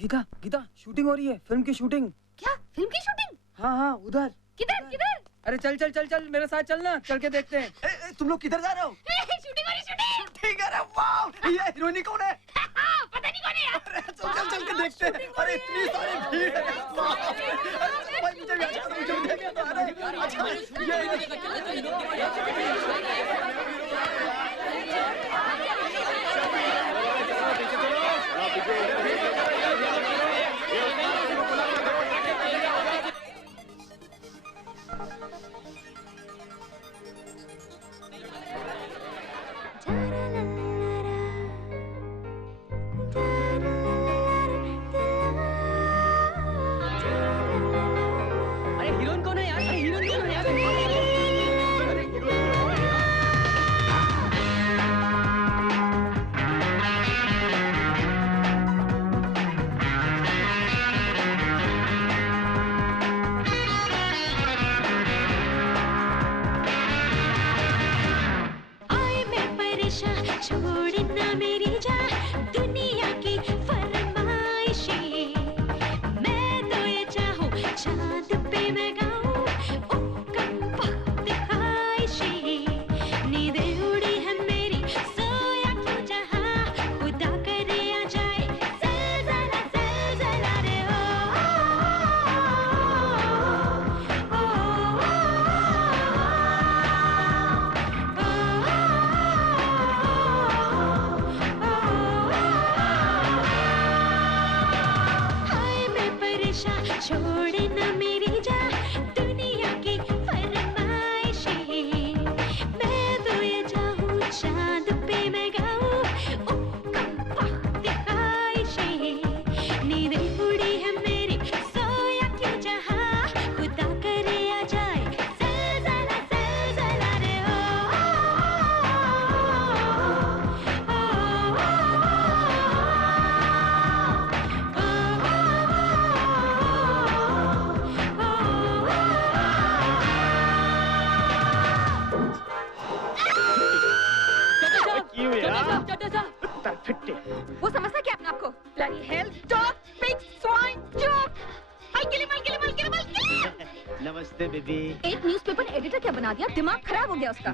Gita Gita shooting हो रही है, फिल्म की शूटिंग। क्या फिल्म की शूटिंग? हाँ हाँ उधर। किधर किधर? अरे चल चल चल चल मेरे साथ चलना, चल के देखते हैं। तुम लोग किधर जा रहे हो? शूटिंग हो रही शूटिंग। ठीक है रे, वाव, ये हीरोइनी कौन है? पता नहीं कौन है यार। अरे चल चल चल के देखते हैं। अरे इतनी सारी भीड़ है। वाह, भाई मुझे भी अच्छा, मुझे भी देखना तो। अरे अच्छा ये अरे हीरोइन कौन है यार? अरे हीरोइन कौन है यार? छोड़ना मेरी जान दुनिया की फरमाइशें, मैं तो ये चाहूं चांद पे मैं गाऊं कम वक्त ख्वाहिशें, नींदें उड़ी है मेरी सोया क्यों जहां खुदा करे आ जाए ज़लज़ला ज़लज़ला रे ओ छोड़ना मेरी जान दुनिया की फरमाइशें, मैं तो ये चाहूं चांद पे मैं गाऊं कम वक्त ख्वाहिशें, नींदें उड़ी है मेरी सोया क्यों जहां खुदा करे आ जाए ज़लज़ला ज़लज़ला रे ओ वो समझता क्या अपने आप को? Bloody hell, dog, pig, swine, joke! I'll kill him, I'll kill him, I'll kill him, I'll kill him! नमस्ते बेबी। एक न्यूज़पेपर एडिटर क्या बना दिया? दिमाग खराब हो गया उसका।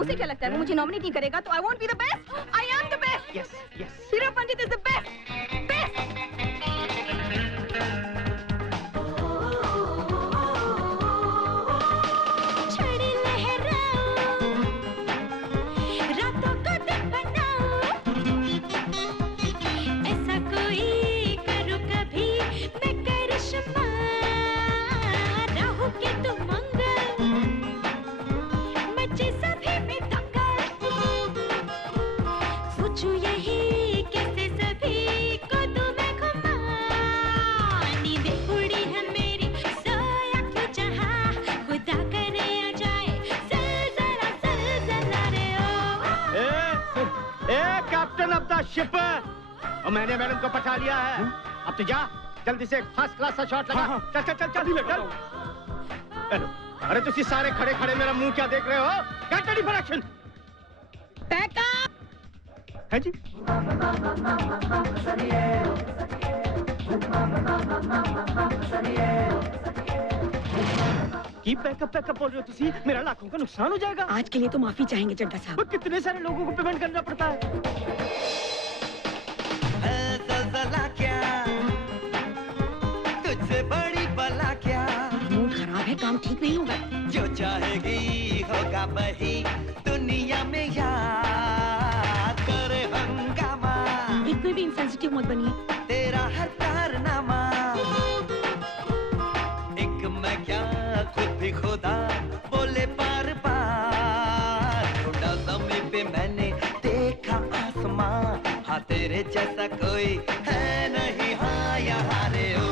उसे क्या लगता है वो मुझे नॉमिनेट नहीं करेगा तो I won't be the best? I am the best! Yes, yes. Hero Pandit is the best! Best! छड़ी लहराऊं रातों को दिन बनाऊं, ऐसा कोई करूं कभी मैं करिश्मा, राहु के तू मंगल मचे सभी में दंगल, सोचूं यही कैसे सभी को दूं मैं घुमा, नींदें उड़ी है मेरी सोया क्यों जहां खुदा करे आ जाए ज़लज़ला ज़लज़ला रे ओ ए कैप्टन ऑफ द शिप, और मैंने मैडम को पटा लिया है। अब तो जा जल्दी से फर्स्ट क्लास का शॉट लगा। चल चल चल चल चल। अरे तुसी सारे खड़े खड़े मेरा मुंह क्या देख रहे हो? Get ready for action. Backup! है जी। की बैकअप बैकअप बोल रहे हो तुसी? मेरा लाखों का नुकसान हो जाएगा। आज के लिए तो माफी चाहेंगे चड्ढा साहब। कितने सारे लोगों को पेमेंट करना पड़ता है। ज़लज़ला क्या तुझसे बड़ी बला क्या, मूड खराब है, काम ठीक नहीं होगा। जो चाहेगी होगा वही दुनिया में याद करे हंगामा, बिल्कुल भी इंसेंसिटिव मत बनिए। तेरा हर कारनामा, एक मैं क्या खुद भी खुदा बोले बार बार, थोड़ा समय पे मैंने देखा आसमां, हाँ तेरे जैसा कोई है नहीं, हाँ यहाँ रे ओ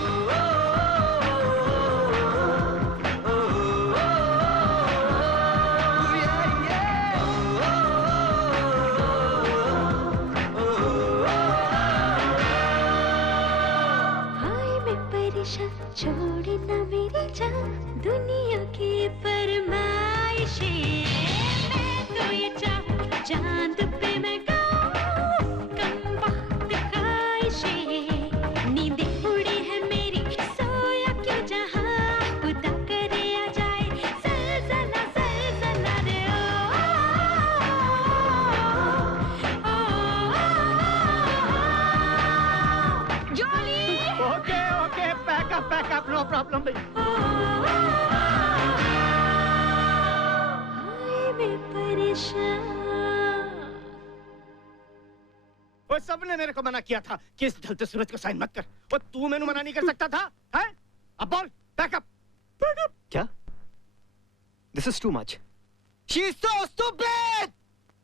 छोड़ना मेरी जान दुनिया की फरमाइशें, मैं तो ये चाहूं चांद पे मैं गाऊं कम वक्त ख्वाहिशें, नींदें बैकअप, नो प्रॉब्लम भाई। मैं परेशान। वो सबने मेरे को मना किया था कि इस ढलते सूरज को साइन मत कर। वो तू मैंने मना नहीं कर सकता था, हैं? अब बोल, बैकअप, बैकअप। क्या? This is too much. She's so stupid!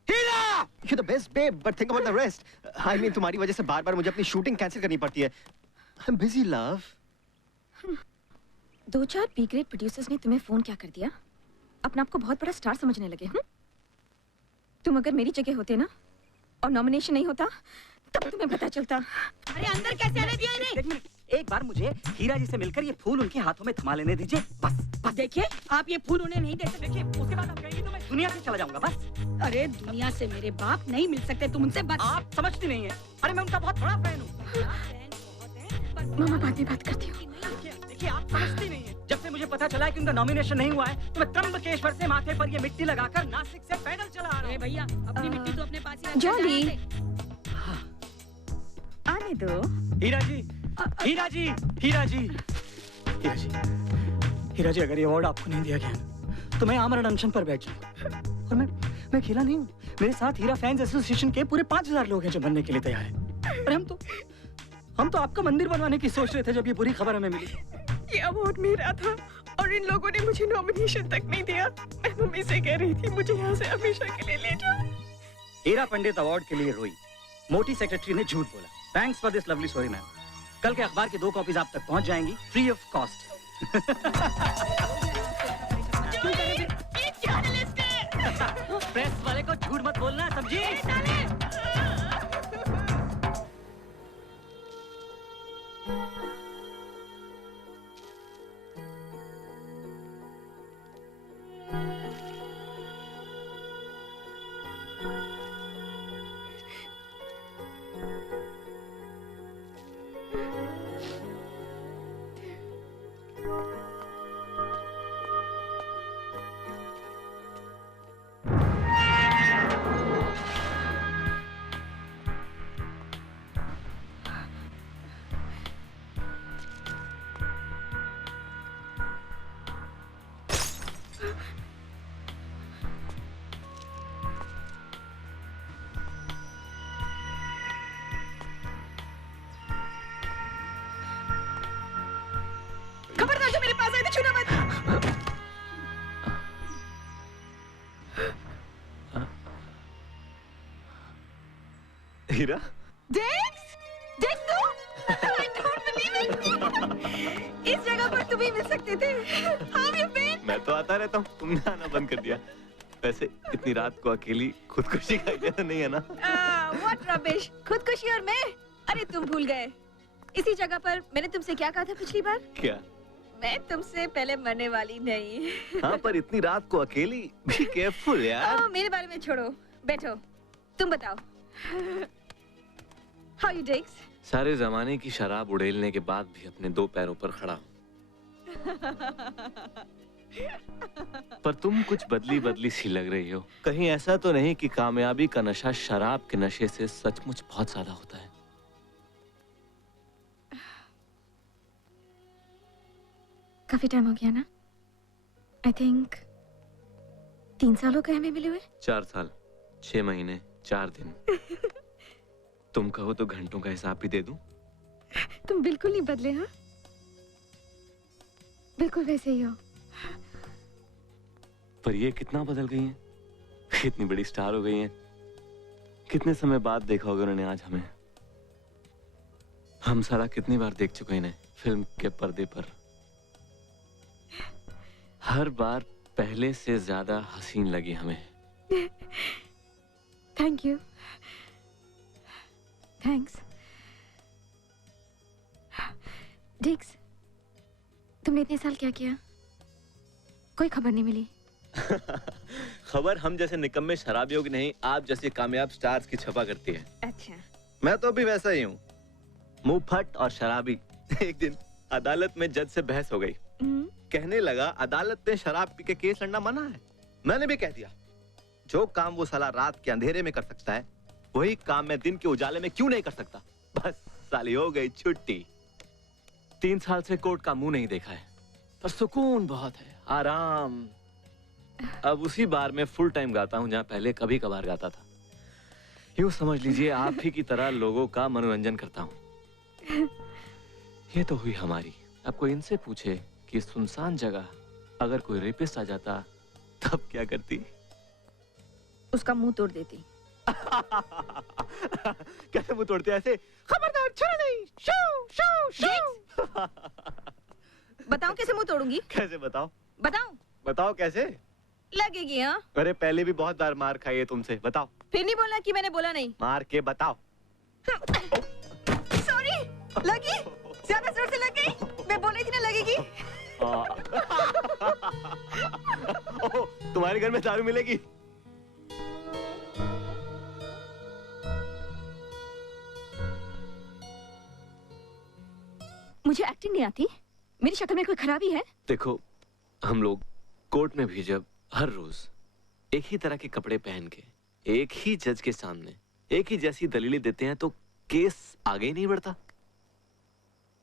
Heera! You're the best babe, but think about the rest. I mean, तुम्हारी वजह से बार-बार मुझे अपनी शूटिंग कैंसिल करनी पड़ती है. I'm busy, love. 2-4 B grade producers ने तुम्हें फोन क्या कर दिया? अपने आप को बहुत बड़ा स्टार समझने लगे हैं? तुम अगर मेरी जगह होते ना और नॉमिनेशन नहीं होता तब तुम्हें पता चलता। अरे अंदर कैसे आने दिया इन्हें? एक बार मुझे हीरा जी से मिलकर ये फूल उनके हाथों में थमा लेने दीजिए, बस। बस देखिए, आप ये फूल उन्हें नहीं दे सकते। देखिए, उसके बाद आप कहेंगी तो मैं दुनिया से चला जाऊंगा, बस। अरे दुनिया से मेरे बाप नहीं मिल सकते, तुम उनसे बस। आप समझती नहीं है। अरे मैं उनका बहुत बड़ा फैन हूँ। मामा बाद में बात करती हूँ। देखिए, आप समझती नहीं है। जब से मुझे पता चला है कि उनका नॉमिनेशन नहीं हुआ है, तो मैं त्र्यंबकेश्वर से माथे पर ये मिट्टी लगाकर नासिक से पैदल चला आ रहा हूँ। भैया, अपनी मिट्टी तो अपने पास ही रखना। जॉली, आने दो। हीरा जी, हीरा जी, हीरा जी, हीरा जी, हीरा जी, अगर ये अवार्ड आपको नहीं दिया गया तो मैं आमरण अनशन पर बैठ जाऊंगा। और मैं अकेला नहीं हूँ, मेरे साथ हीरा फैंस एसोसिएशन के पूरे 5000 लोग हैं जो बनने के लिए तैयार हैं। और हम तो आपका मंदिर बनवाने की सोच रहे थे जब ये बुरी खबर हमें मिली। ये अवार्ड मेरा था और इन लोगों ने मुझे नॉमिनेशन तक नहीं दिया। मैं मम्मी से कह रही थी मुझे यहाँ से हमेशा के लिए ले जाओ। हीरा पंडित अवार्ड के लिए रोई, मोटी सेक्रेटरी ने झूठ बोला। Thanks for this lovely story ma'am. कल के अखबार की 2 कॉपीज आप तक पहुंच जाएंगी फ्री ऑफ कॉस्ट। प्रेस वाले को झूठ मत बोलना, समझी? खबरदार, जो मेरे पास आए थे छूना मत। हीरा? डेक्स तू? I don't believe it। इस जगह पर तुम ही मिल सकते थे। How have you been? मैं तो आता रहता हूँ, तुमने आना बंद कर दिया। वैसे इतनी रात को अकेली खुदकुशी का इरादा तो नहीं है ना? What rubbish। खुदकुशी और मैं? अरे तुम भूल गए। इसी जगह पर मैंने तुमसे क्या कहा था पिछली बार? क्या? मैं तुमसे पहले मरने वाली नहीं। हाँ, पर इतनी रात को अकेली, बी केयरफुल यार। मेरे बारे में छोड़ो, बैठो। तुम बताओ। How are you, Diggs? सारे जमाने की शराब उड़ेलने के बाद भी अपने 2 पैरों पर खड़ा हूँ। पर तुम कुछ बदली बदली सी लग रही हो। कहीं ऐसा तो नहीं कि कामयाबी का नशा शराब के नशे से सचमुच बहुत ज्यादा होता है? काफी टाइम हो गया ना? I think 3 साल हो गए हमें मिले हुए। 4 साल, 6 महीने, 4 दिन। तुम कहो तो घंटों का हिसाब भी दे दूं? तुम बिल्कुल नहीं बदले। हाँ, बिल्कुल वैसे ही हो। पर ये कितना बदल गई हैं? कितनी बड़ी स्टार हो गई हैं। कितने समय बाद देखा होगा उन्होंने आज हमें। हम साला कितनी बार देख चुके इन्हें फिल्म के पर्दे पर। हर बार पहले से ज्यादा हसीन लगी हमें। Thank you. थैंक्स। डिक्स, तुमने इतने साल क्या किया? कोई खबर नहीं मिली। खबर हम जैसे निकम्मे शराबियों की नहीं, आप जैसे कामयाब स्टार्स की छपा करती है। अच्छा। मैं तो अभी वैसा ही हूँ, मुंह फट और शराबी। एक दिन अदालत में जज से बहस हो गई। कहने लगा अदालत में शराब पी के केस लड़ना मना है। मैंने भी कह दिया, जो काम वो साला रात के अंधेरे में कर सकता है वही काम मैं दिन के उजाले में क्यों नहीं कर सकता। बस साली हो गई छुट्टी। 3 साल से कोर्ट का मुंह नहीं देखा है, पर सुकून बहुत है, आराम। अब उसी बार में फुल टाइम गाता हूँ जहाँ पहले कभी कभार गाता था। यूँ समझ लीजिए आप ही की तरह लोगों का मनोरंजन करता हूँ। ये तो हुई हमारी। अब कोई इनसे पूछे कि सुनसान जगह अगर कोई रेपिस्ट आ जाता तब क्या करती? उसका मुंह तोड़ देती। कैसे मुंह तोड़ते ऐसे? खबरदार छुरा नहीं। शू शू शू। बताऊं कैसे मुंह तोड़ूंगी? कैसे बताओ? बताऊं? बताओ कैसे? लगेगी हाँ? अरे पहले भी बहुत बार मार खाई है तुमसे, बताओ। फिर नहीं बोलना कि मैंने बोला नहीं। मार के बताओ। सॉरी, लगी? ज्यादा जोर से लग गई? मैं बोल रही थी ना लगेगी। तुम्हारे घर में दारू मिलेगी? मुझे एक्टिंग नहीं आती। मेरी शक्ल में कोई खराबी है? देखो, हम लोग कोर्ट में भी जब हर रोज एक ही तरह के कपड़े पहन के एक ही जज के सामने एक ही जैसी दलीलें देते हैं तो केस आगे ही नहीं बढ़ता।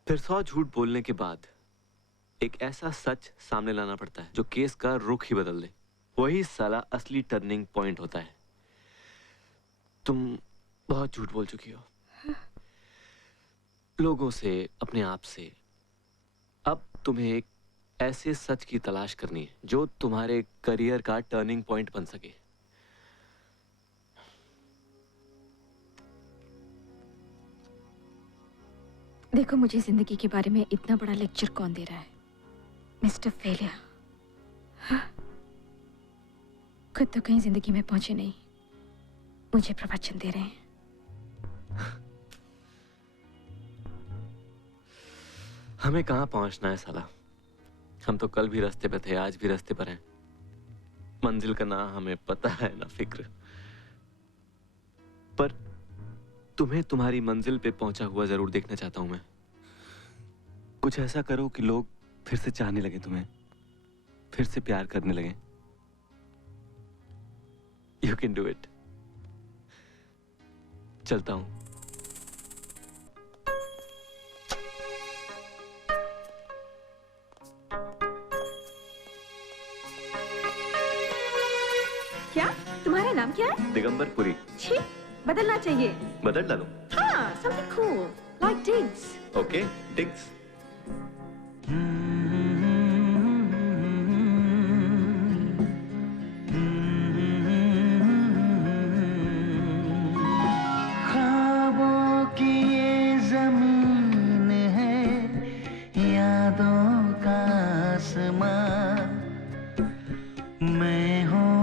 फिर 100 झूठ बोलने के बाद एक ऐसा सच सामने लाना पड़ता है जो केस का रुख ही बदल दे। वही साला असली टर्निंग पॉइंट होता है। तुम बहुत झूठ बोल चुकी हो, लोगों से, अपने आप से। अब तुम्हें एक ऐसे सच की तलाश करनी है जो तुम्हारे करियर का टर्निंग पॉइंट बन सके। देखो, मुझे जिंदगी के बारे में इतना बड़ा लेक्चर कौन दे रहा है? Mister failure. हाँ? खुद तो कहीं जिंदगी में पहुंचे नहीं, मुझे प्रवचन दे रहे हैं। हमें कहाँ पहुंचना है साला? हम तो कल भी रास्ते पे थे, आज भी रास्ते पर हैं। मंजिल का ना हमें पता है ना फिक्र। पर तुम्हें तुम्हारी मंजिल पे पहुंचा हुआ जरूर देखना चाहता हूं मैं। कुछ ऐसा करो कि लोग फिर से चाहने लगे तुम्हें, फिर से प्यार करने लगे। You can do it. चलता हूं। क्या? तुम्हारा नाम क्या है? दिगंबर पुरी। छी, बदलना चाहिए। बदल डालो। हाँ, something cool, like Diggs. Okay, digs. ख्वाबों की ये जमीन है, यादों का आसमां। मैं हूँ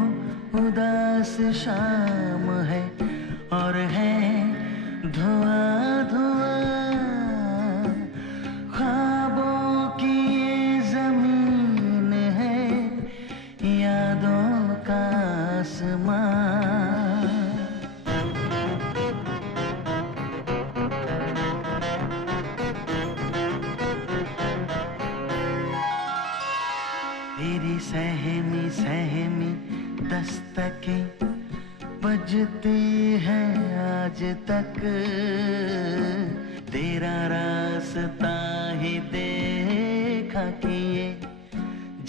उदास शाम है और है धुआं धुआं। ख्वाबों की ये जमीन है, यादों का आसमां। तेरी सहमी सहमी दस्तकें बजती हैं आज तक। तेरा रास्ता ही देखा कि ये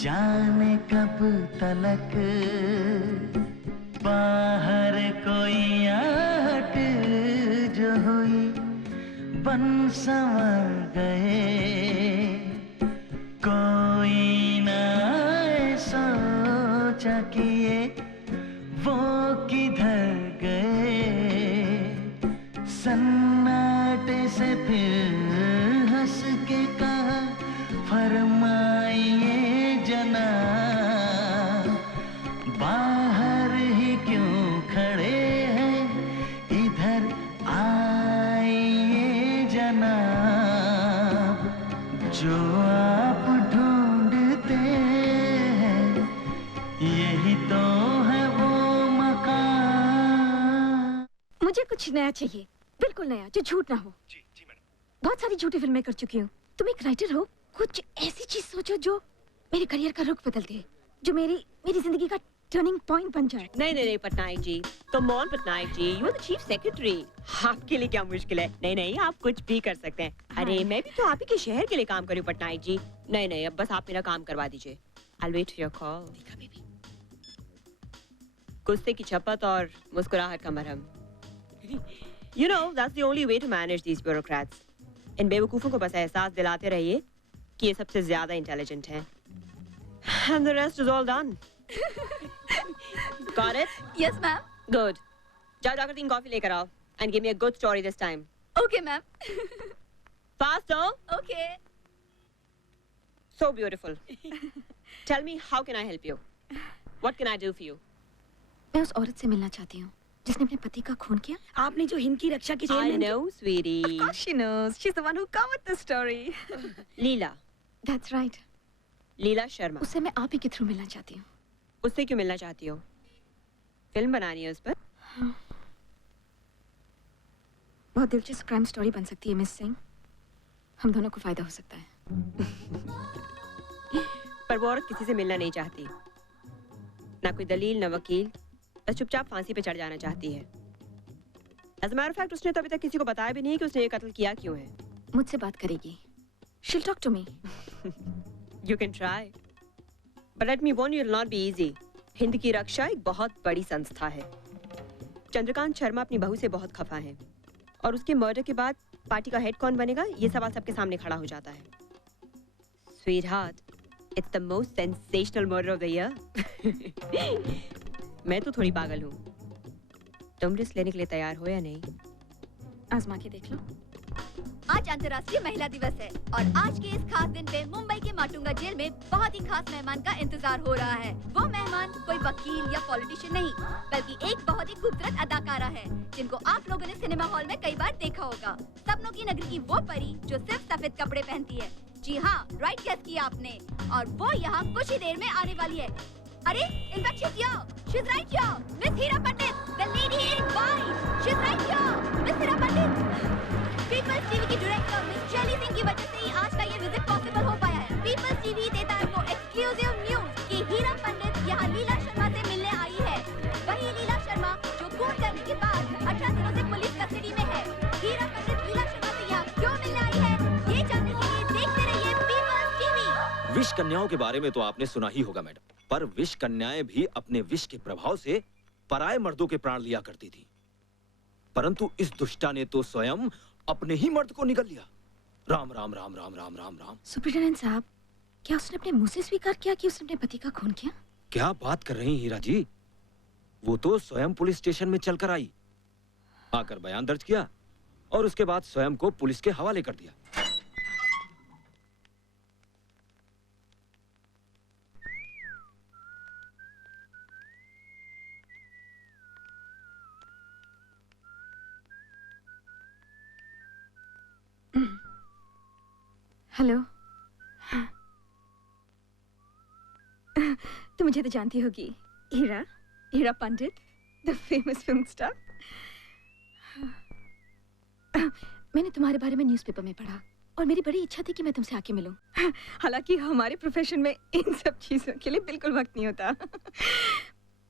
जाने कब तलक। बाहर कोई आहट जो हुई बन संवर गए। कोई ना सोचा कि ये वो किधर गए। सन्नाटे से फिर हंस के कहा फरमाइए जनाब, बाहर ही क्यों खड़े हैं, इधर आइए जनाब। जो आप ढूंढते हैं यही तो है वो मकान। मुझे कुछ नया चाहिए, बिल्कुल नया, जो झूठ ना हो। जी जी मैडम। बहुत सारी झूठी फिल्में कर चुकी हूँ। तुम एक राइटर हो, कुछ ऐसी चीज सोचो जो मेरे करियर का रुख बदल दे, जो मेरी जिंदगी का टर्निंग पॉइंट बन जाए। नहीं नहीं नहीं Patnaik ji, come on Patnaik ji, you are the chief secretary. आपके लिए क्या मुश्किल है? नहीं नहीं, आप कुछ भी कर सकते हैं। अरे मैं भी तो आप ही के शहर के लिए काम कर रही हूँ पटनायक जी। नहीं नहीं, अब बस आप मेरा काम करवा दीजिए। I'll wait for your call. गुस्से की छपत और मुस्कुराहट का मरहम। You know, that's the only way to manage these bureaucrats. इन बेवकूफों को बस एहसास दिलाते रहिए कि ये सबसे ज्यादा इंटेलिजेंट हैं। And the rest is all done. Got it? Yes ma'am. Good. जाओ जाकर 3 कॉफी लेकर आओ and give me a good story this time. Okay ma'am. Faster. Okay. So beautiful. Tell me, how can I help you? What can I do for you? मैं उस औरत से मिलना चाहती हूँ जिसने अपने पति का खून किया। आपने जो हिंद की रक्षा की I know, sweetie. Of course she knows. She's the one who covered the story. Leela, That's right. लीला शर्मा। उससे मैं आप ही के थ्रू मिलना चाहती हूँ। उससे क्यों मिलना चाहती हो? फिल्म बनानी है उस पर? बहुत दिलचस्प क्राइम स्टोरी बन सकती है मिस सिंह। हम दोनों को फायदा हो सकता है। पर वो औरत किसी से मिलना नहीं चाहती, ना कोई दलील ना वकील, बस चुपचाप फांसी पे चढ़ जाना चाहती है। As a matter of fact, उसने तो अभी तक किसी को बताया भी नहीं कि उसने ये कत्ल किया क्यों है। मुझसे बात करेगी। She'll talk to me. You can try, but let me warn you, it will not be easy. Hind की रक्षा एक बहुत बड़ी संस्था है। चंद्रकांत शर्मा अपनी बहू से बहुत खफा है और उसके मर्डर के बाद पार्टी का हेड कौन बनेगा ये सवाल सबके सामने खड़ा हो जाता है। Sweetheart, it's the most sensational murder of the year. मैं तो थोड़ी पागल हूँ। तुम रिस्क लेने के लिए तैयार हो या नहीं? आजमा के देख लो। आज अंतर्राष्ट्रीय महिला दिवस है और आज के इस खास दिन पे मुंबई के माटुंगा जेल में बहुत ही खास मेहमान का इंतजार हो रहा है। वो मेहमान कोई वकील या पॉलिटिशियन नहीं, बल्कि एक बहुत ही खूबसूरत अदाकारा है जिनको आप लोगों ने सिनेमा हॉल में कई बार देखा होगा। सपनों की नगरी की वो परी जो सिर्फ सफेद कपड़े पहनती है। जी हाँ, राइट गेस किया आपने। और वो यहाँ कुछ ही देर में आने वाली है। अरे, in fact she's here. She's right here. Miss Hira Pandit, the lady in white. She's right here. Miss Hira Pandit. People's TV की डायरेक्टर मिस शैली सिंह की वजह से ही आज का ये विजिट पॉसिबल हो पाया है। पीपल्स टीवी देता है आपको एक्सक्लूसिव न्यूज कि हीरा पंडित यहाँ लीला शर्मा से मिलने आई है। वही लीला शर्मा जो खून करने के बाद 18 दिनों से पुलिस कस्टडी में है। हीरा पंडित लीला शर्मा से यहाँ क्यों मिलने आई है, ये जानने के लिए देखते रहिए पीपल्स टीवी। विष कन्याओं के बारे में तो आपने सुना ही होगा मैडम, पर विष कन्याएं भी अपने विष के प्रभाव से पराये मर्दों के प्राण लिया करती थी, परंतु इस दुष्टा ने तो स्वयं अपने ही मर्द को निगल लिया। राम राम राम राम राम राम राम। सुप्रिटेंडेंट साहब, क्या उसने अपने मुंह से स्वीकार किया कि उसने अपने पति का खून किया? क्या बात कर रही हैं हीरा जी? वो तो स्वयं पुलिस स्टेशन में चलकर आई, आकर बयान दर्ज किया और उसके बाद स्वयं को पुलिस के हवाले कर दिया। हेलो। तुम मुझे तो जानती होगी, हीरा, हीरा पंडित, द फेमस फिल्म स्टार। मैंने तुम्हारे बारे में न्यूज़पेपर में पढ़ा और मेरी बड़ी इच्छा थी कि मैं तुमसे आके मिलूं। हालांकि हमारे प्रोफेशन में इन सब चीज़ों के लिए बिल्कुल वक्त नहीं होता।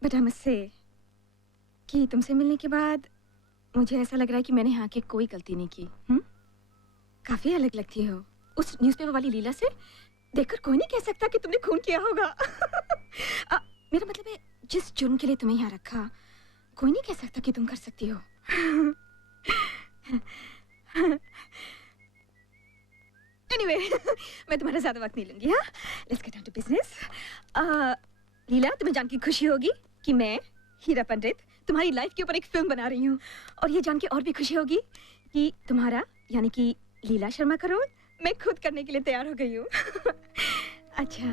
बट आई मस्ट से कि तुमसे मिलने के बाद मुझे ऐसा लग रहा है कि मैंने यहाँ के कोई गलती नहीं की। काफी अलग लगती हो उस न्यूज़पेपर वाली लीला से। देखकर कोई नहीं कह सकता कि तुमने खून किया होगा। मेरा मतलब है, जिस जुर्म के लिए तुम्हें यहाँ रखा, कोई नहीं कह सकता कि तुम कर सकती हो। Anyway, मैं तुम्हारा ज्यादा वक्त नहीं लूंगी। हाँ, let's get down to business. Leela, तुम्हें जान के खुशी होगी कि मैं, हीरा पंडित, तुम्हारी लाइफ के ऊपर एक फिल्म बना रही हूँ। और ये जान के और भी खुशी होगी कि तुम्हारा, यानी कि लीला शर्मा का रोल मैं खुद करने के लिए तैयार हो गई हूँ। अच्छा,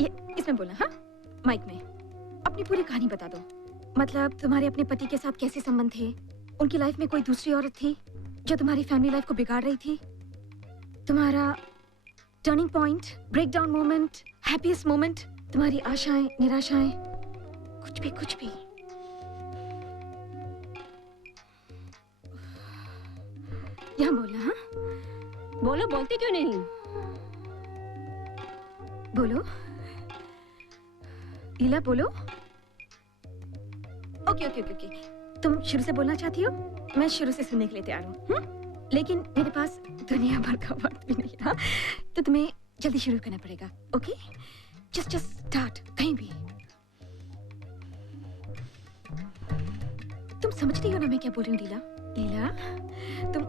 ये इसमें बोलना। हाँ, माइक में अपनी पूरी कहानी बता दो। मतलब तुम्हारे अपने पति के साथ कैसे संबंध थे, उनकी लाइफ में कोई दूसरी औरत थी जो तुम्हारी फैमिली लाइफ को बिगाड़ रही थी, तुम्हारा turning point, break down moment, happiest moment, तुम्हारी आशाएं, निराशाएं, कुछ भी कुछ भी। यहाँ बोलना। हाँ, बोलो, बोलते क्यों नहीं? बोलो लीला, बोलो। Okay okay okay okay. तुम शुरू से बोलना चाहती हो? मैं शुरू से सुनने के लिए तैयार हूँ। लेकिन मेरे पास दुनिया भर का वक्त भी नहीं है, तो तुम्हें जल्दी शुरू करना पड़ेगा। ओके, जस्ट स्टार्ट, कहीं भी। तुम समझ रही हो ना मैं क्या बोल रही हूँ लीला? लीला, तुम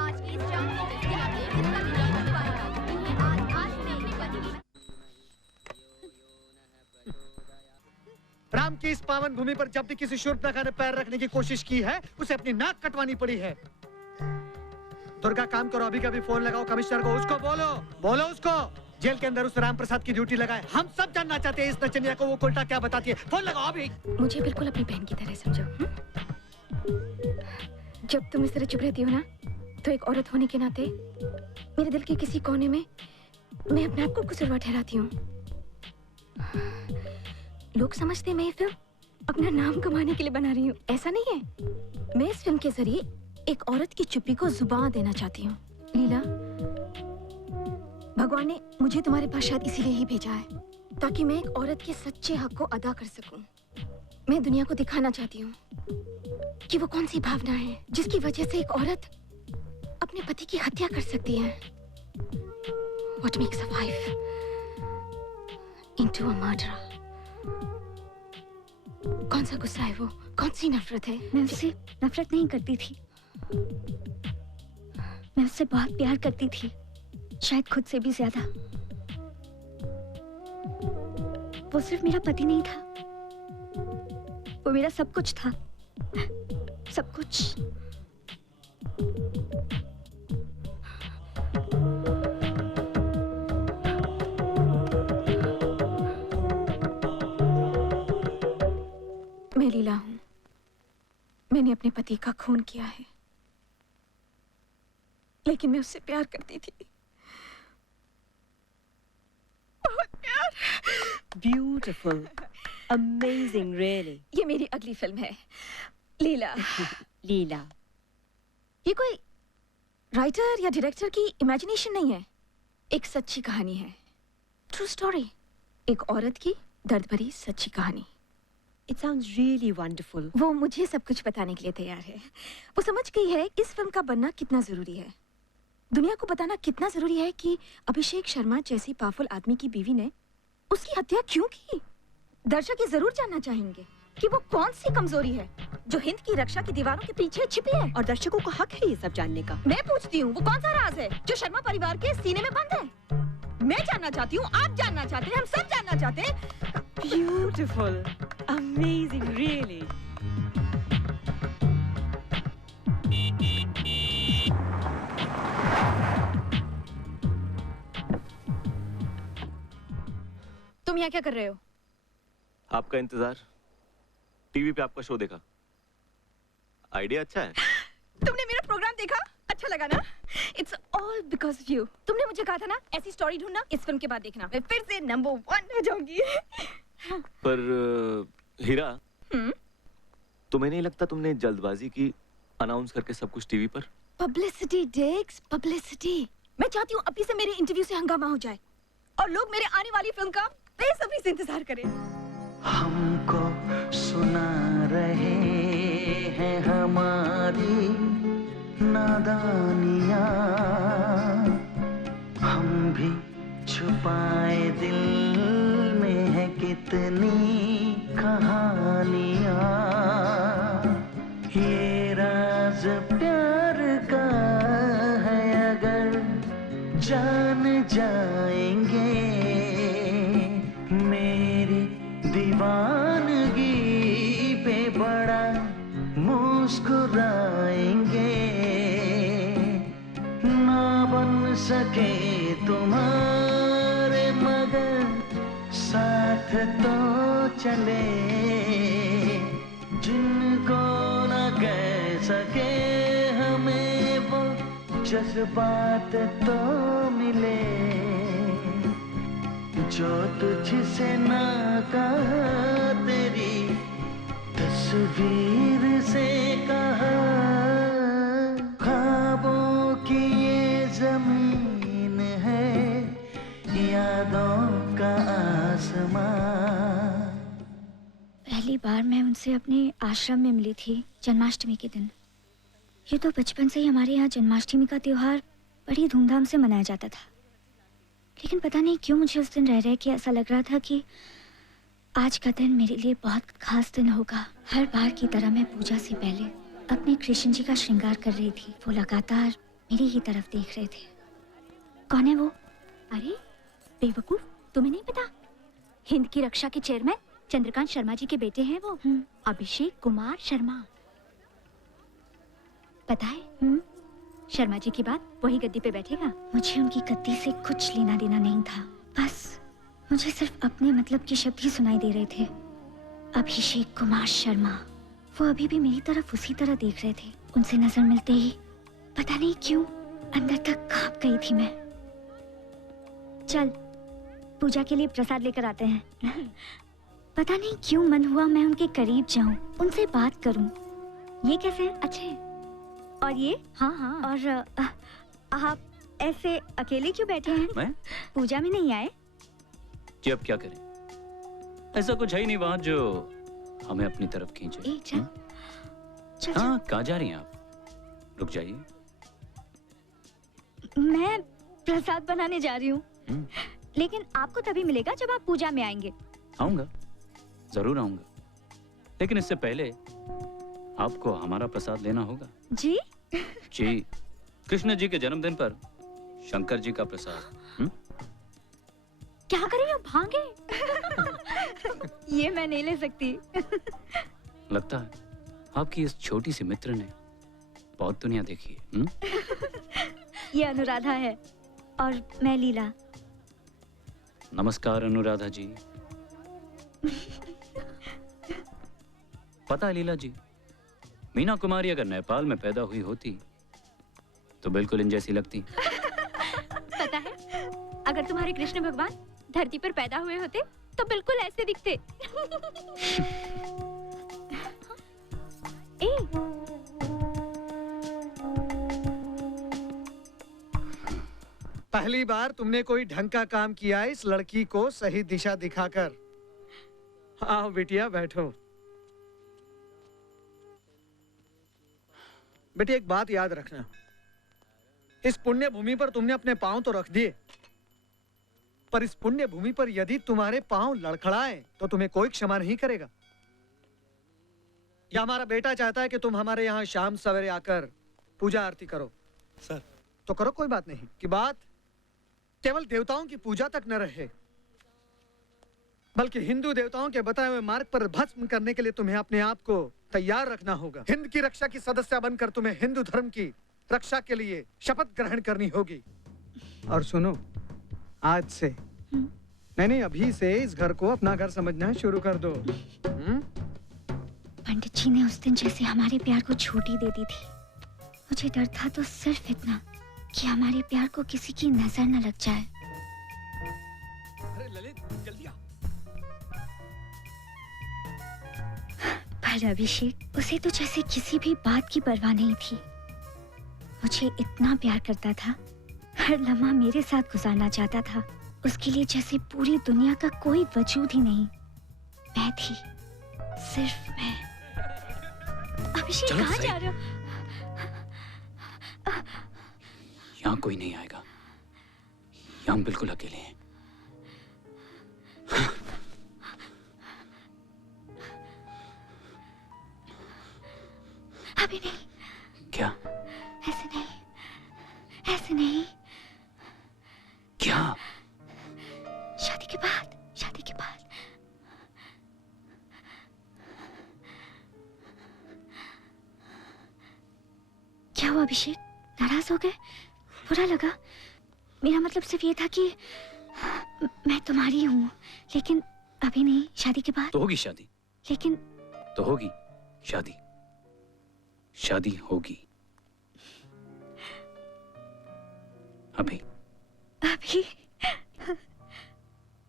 आज की इस शाम को जिसके हाथ में किसका भी नहीं बन पाएगा, इन्हें आज में अपने पति की राम की इस पावन भूमि पर जब भी किसी शूर्पणखा ने पैर रखने की कोशिश की है, उसे अपनी नाक कटवानी पड़ी है। दुर्गा, काम करो, अभी कभी फोन लगाओ कमिश्नर को, उसको बोलो उसको जेल के अंदर उस राम प्रसाद की ड्यूटी लगाए। हम सब जानना चाहते हैं इस नचनिया को वो उल्टा क्या बताती है। फोन लगाओ अभी। मुझे बिल्कुल अपनी बहन की तरह समझो। जब तुम इस तरह चुप रहती हो ना, तो एक औरत होने के नाते मेरे दिल के किसी कोने में मैं अपने आप को कसूरवार ठहराती हूँ। लोग समझते हैं मैं ये फिल्म अपना नाम कमाने के लिए बना रही हूँ, ऐसा नहीं है। मैं इस फिल्म के जरिए एक औरत की चुप्पी को जुबान देना चाहती हूँ। लीला, भगवान ने मुझे तुम्हारे पास शायद इसीलिए ही भेजा है, ताकि मैं एक औरत के सच्चे हक को अदा कर सकूं। मैं दुनिया को दिखाना चाहती हूँ कि वो कौन सी भावना है जिसकी वजह से एक औरत अपने पति की हत्या कर सकती है। What makes a wife into a murderer? कौन सा गुस्सा है वो? कौन सी नफरत है? मैं उससे नफरत नहीं करती थी, मैं उससे बहुत प्यार करती थी, शायद खुद से भी ज्यादा। वो सिर्फ मेरा पति नहीं था, वो मेरा सब कुछ था, सब कुछ। मैं लीला हूं, मैंने अपने पति का खून किया है, लेकिन मैं उससे प्यार करती थी, बहुत प्यार। Beautiful, amazing, really. ये मेरी अगली फिल्म है, लीला। लीला, ये कोई राइटर या डायरेक्टर की इमेजिनेशन नहीं है, एक सच्ची कहानी है, ट्रू स्टोरी, एक औरत की दर्द भरी सच्ची कहानी। It sounds really wonderful. वो मुझे सब कुछ बताने के लिए तैयार है। वो समझ गई है इस फिल्म का बनना कितना जरूरी है, दुनिया को बताना कितना जरूरी है कि अभिषेक शर्मा जैसी पावरफुल आदमी की बीवी ने उसकी हत्या क्यों की। दर्शक ये जरूर जानना चाहेंगे कि वो कौन सी कमजोरी है जो हिंद की रक्षा की दीवारों के पीछे छिपी है। और दर्शकों को हक है ये सब जानने का। मैं पूछती हूँ, वो कौन सा राज है जो शर्मा परिवार के सीने में बंद है? मैं जानना चाहती हूँ, आप जानना चाहते हैं, हम सब जानना चाहते हैं। Beautiful, amazing, really. तुम यहाँ क्या कर रहे हो? आपका इंतजार, टीवी पे आपका शो देखा। आइडिया अच्छा है। तुमने मेरा प्रोग्राम देखा? अच्छा लगा ना? It's all because of you. तुमने मुझे कहा था ना ऐसी स्टोरी ढूंढना, इस फिल्म के बाद देखना मैं फिर से नंबर 1 हो जाऊंगी। पर हीरा, तुम्हें नहीं लगता तुमने जल्दबाजी की अनाउंस करके सब कुछ टीवी पर? पब्लिसिटी डिक्स, पब्लिसिटी। मैं चाहती हूँ अभी से मेरे इंटरव्यू से हंगामा हो जाए और लोग मेरे आने वाली फिल्म का बेसब्री से इंतजार करें। हमको सुना रहे हैं हमारी नादानियाँ, हम भी छुपाए दिल में है कितनी कहानियाँ। ये राज प्यार का है अगर जान जाएंगे, मेरी दीवानगी पे बड़ा मुस्कुराएंगे। ना बन सके तुम्हारे मगर साथ तो चले, जिनको न कह सके हमें वो जज्बात तो मिले, जो तुझसे ना कहा तेरी तस्वीर से कहा। ख्वाबों की ये जमीन है, यादों का आसमां। उनसे अपने आश्रम में मिली थी जन्माष्टमी के दिन। ये तो बचपन से ही हमारे यहाँ जन्माष्टमी का त्योहार बड़ी धूमधाम से मनाया जाता था, लेकिन पता नहीं क्यों मुझे उस दिन रह रह के ऐसा लग रहा था कि आज का दिन मेरे लिए बहुत खास दिन होगा। हर बार की तरह मैं पूजा से पहले अपने कृष्ण जी का श्रृंगार कर रही थी। वो लगातार मेरी ही तरफ देख रहे थे। कौन है वो? अरे बेवकूफ, तुम्हें नहीं पता? हिंद की रक्षा के चेयरमैन चंद्रकांत शर्मा जी के बेटे हैं वो, अभिषेक कुमार शर्मा। पता है शर्मा जी की बात, वही गद्दी पे बैठेगा। मुझे उनकी गद्दी से कुछ लेना देना नहीं था, बस मुझे सिर्फ अपने मतलब के शब्द ही सुनाई दे रहे थे। अभिषेक कुमार शर्मा। वो अभी भी मेरी तरफ उसी तरह देख रहे थे। उनसे नजर मिलते ही पता नहीं क्यों अंदर तक कांप गई थी मैं। चल पूजा के लिए प्रसाद लेकर आते हैं। पता नहीं क्यों मन हुआ मैं उनके करीब जाऊं, उनसे बात करूं। ये कैसे? अच्छे। और ये? हाँ। और आप ऐसे अकेले क्यों बैठे हैं? मैं? पूजा में नहीं आए? जी अब क्या करें, ऐसा कुछ है ही नहीं वहाँ जो हमें अपनी तरफ खींचे। चल। हाँ, कहाँ जा रही हैं आप? रुक जाइए। मैं प्रसाद बनाने जा रही हूँ, लेकिन आपको तभी मिलेगा जब आप पूजा में आएंगे। आऊंगा, जरूर आऊंगा, लेकिन इससे पहले आपको हमारा प्रसाद लेना होगा। जी? जी, कृष्ण जी के जन्मदिन पर शंकर जी का प्रसाद। क्या करें हो, भांगे? ये मैं नहीं ले सकती। लगता है आपकी इस छोटी सी मित्र ने बहुत दुनिया देखी है। ये अनुराधा है और मैं लीला। नमस्कार अनुराधा जी। पता है लीला जी, मीना कुमारी अगर नेपाल में पैदा हुई होती तो बिल्कुल इन जैसी लगती। पता है, अगर तुम्हारे कृष्ण भगवान धरती पर पैदा हुए होते तो बिल्कुल ऐसे दिखते। ए, पहली बार तुमने कोई ढंग का काम किया है इस लड़की को सही दिशा दिखाकर। आओ बिटिया बैठो। बेटी एक बात याद रखना, इस पुण्य भूमि पर तुमने अपने पांव तो रख दिए, पर इस पुण्य भूमि पर यदि तुम्हारे पांव लड़खड़ाएं तो तुम्हें कोई क्षमा नहीं करेगा। या हमारा बेटा चाहता है कि तुम हमारे यहाँ शाम सवेरे आकर पूजा आरती करो। सर तो करो, कोई बात नहीं। कि बात केवल देवताओं की पूजा तक न रहे, बल्कि हिंदू देवताओं के बताए हुए मार्ग पर भस्म करने के लिए तुम्हें अपने आप को तैयार रखना होगा। हिंद की रक्षा की सदस्य बनकर तुम्हें हिंदू धर्म की रक्षा के लिए शपथ ग्रहण करनी होगी। और सुनो, आज से नहीं अभी से इस घर को अपना घर समझना शुरू कर दो। पंडित जी ने उस दिन जैसे हमारे प्यार को छूटी दे दी थी, मुझे डर था तो सिर्फ इतना कि हमारे प्यार को किसी की नजर न लग जाए। अरे ललित जल्दी आ। पर अभिषेक, उसे तो जैसे किसी भी बात की परवाह नहीं थी। मुझे इतना प्यार करता था, हर लम्हा मेरे साथ गुजारना चाहता था। उसके लिए जैसे पूरी दुनिया का कोई वजूद ही नहीं। मैं थी, सिर्फ मैं। अभिषेक कहाँ जा रहे हो? यहाँ कोई नहीं आएगा, यहाँ हम बिल्कुल अकेले हैं। अभी नहीं। क्या? ऐसे नहीं, ऐसे नहीं। क्या? शादी के बाद, शादी के बाद। क्या हुआ अभिषेक, नाराज हो गए? बुरा लगा? मेरा मतलब सिर्फ ये था कि मैं तुम्हारी हूँ, लेकिन अभी नहीं, शादी के बाद। तो होगी शादी। लेकिन तो होगी शादी, शादी होगी। अभी अभी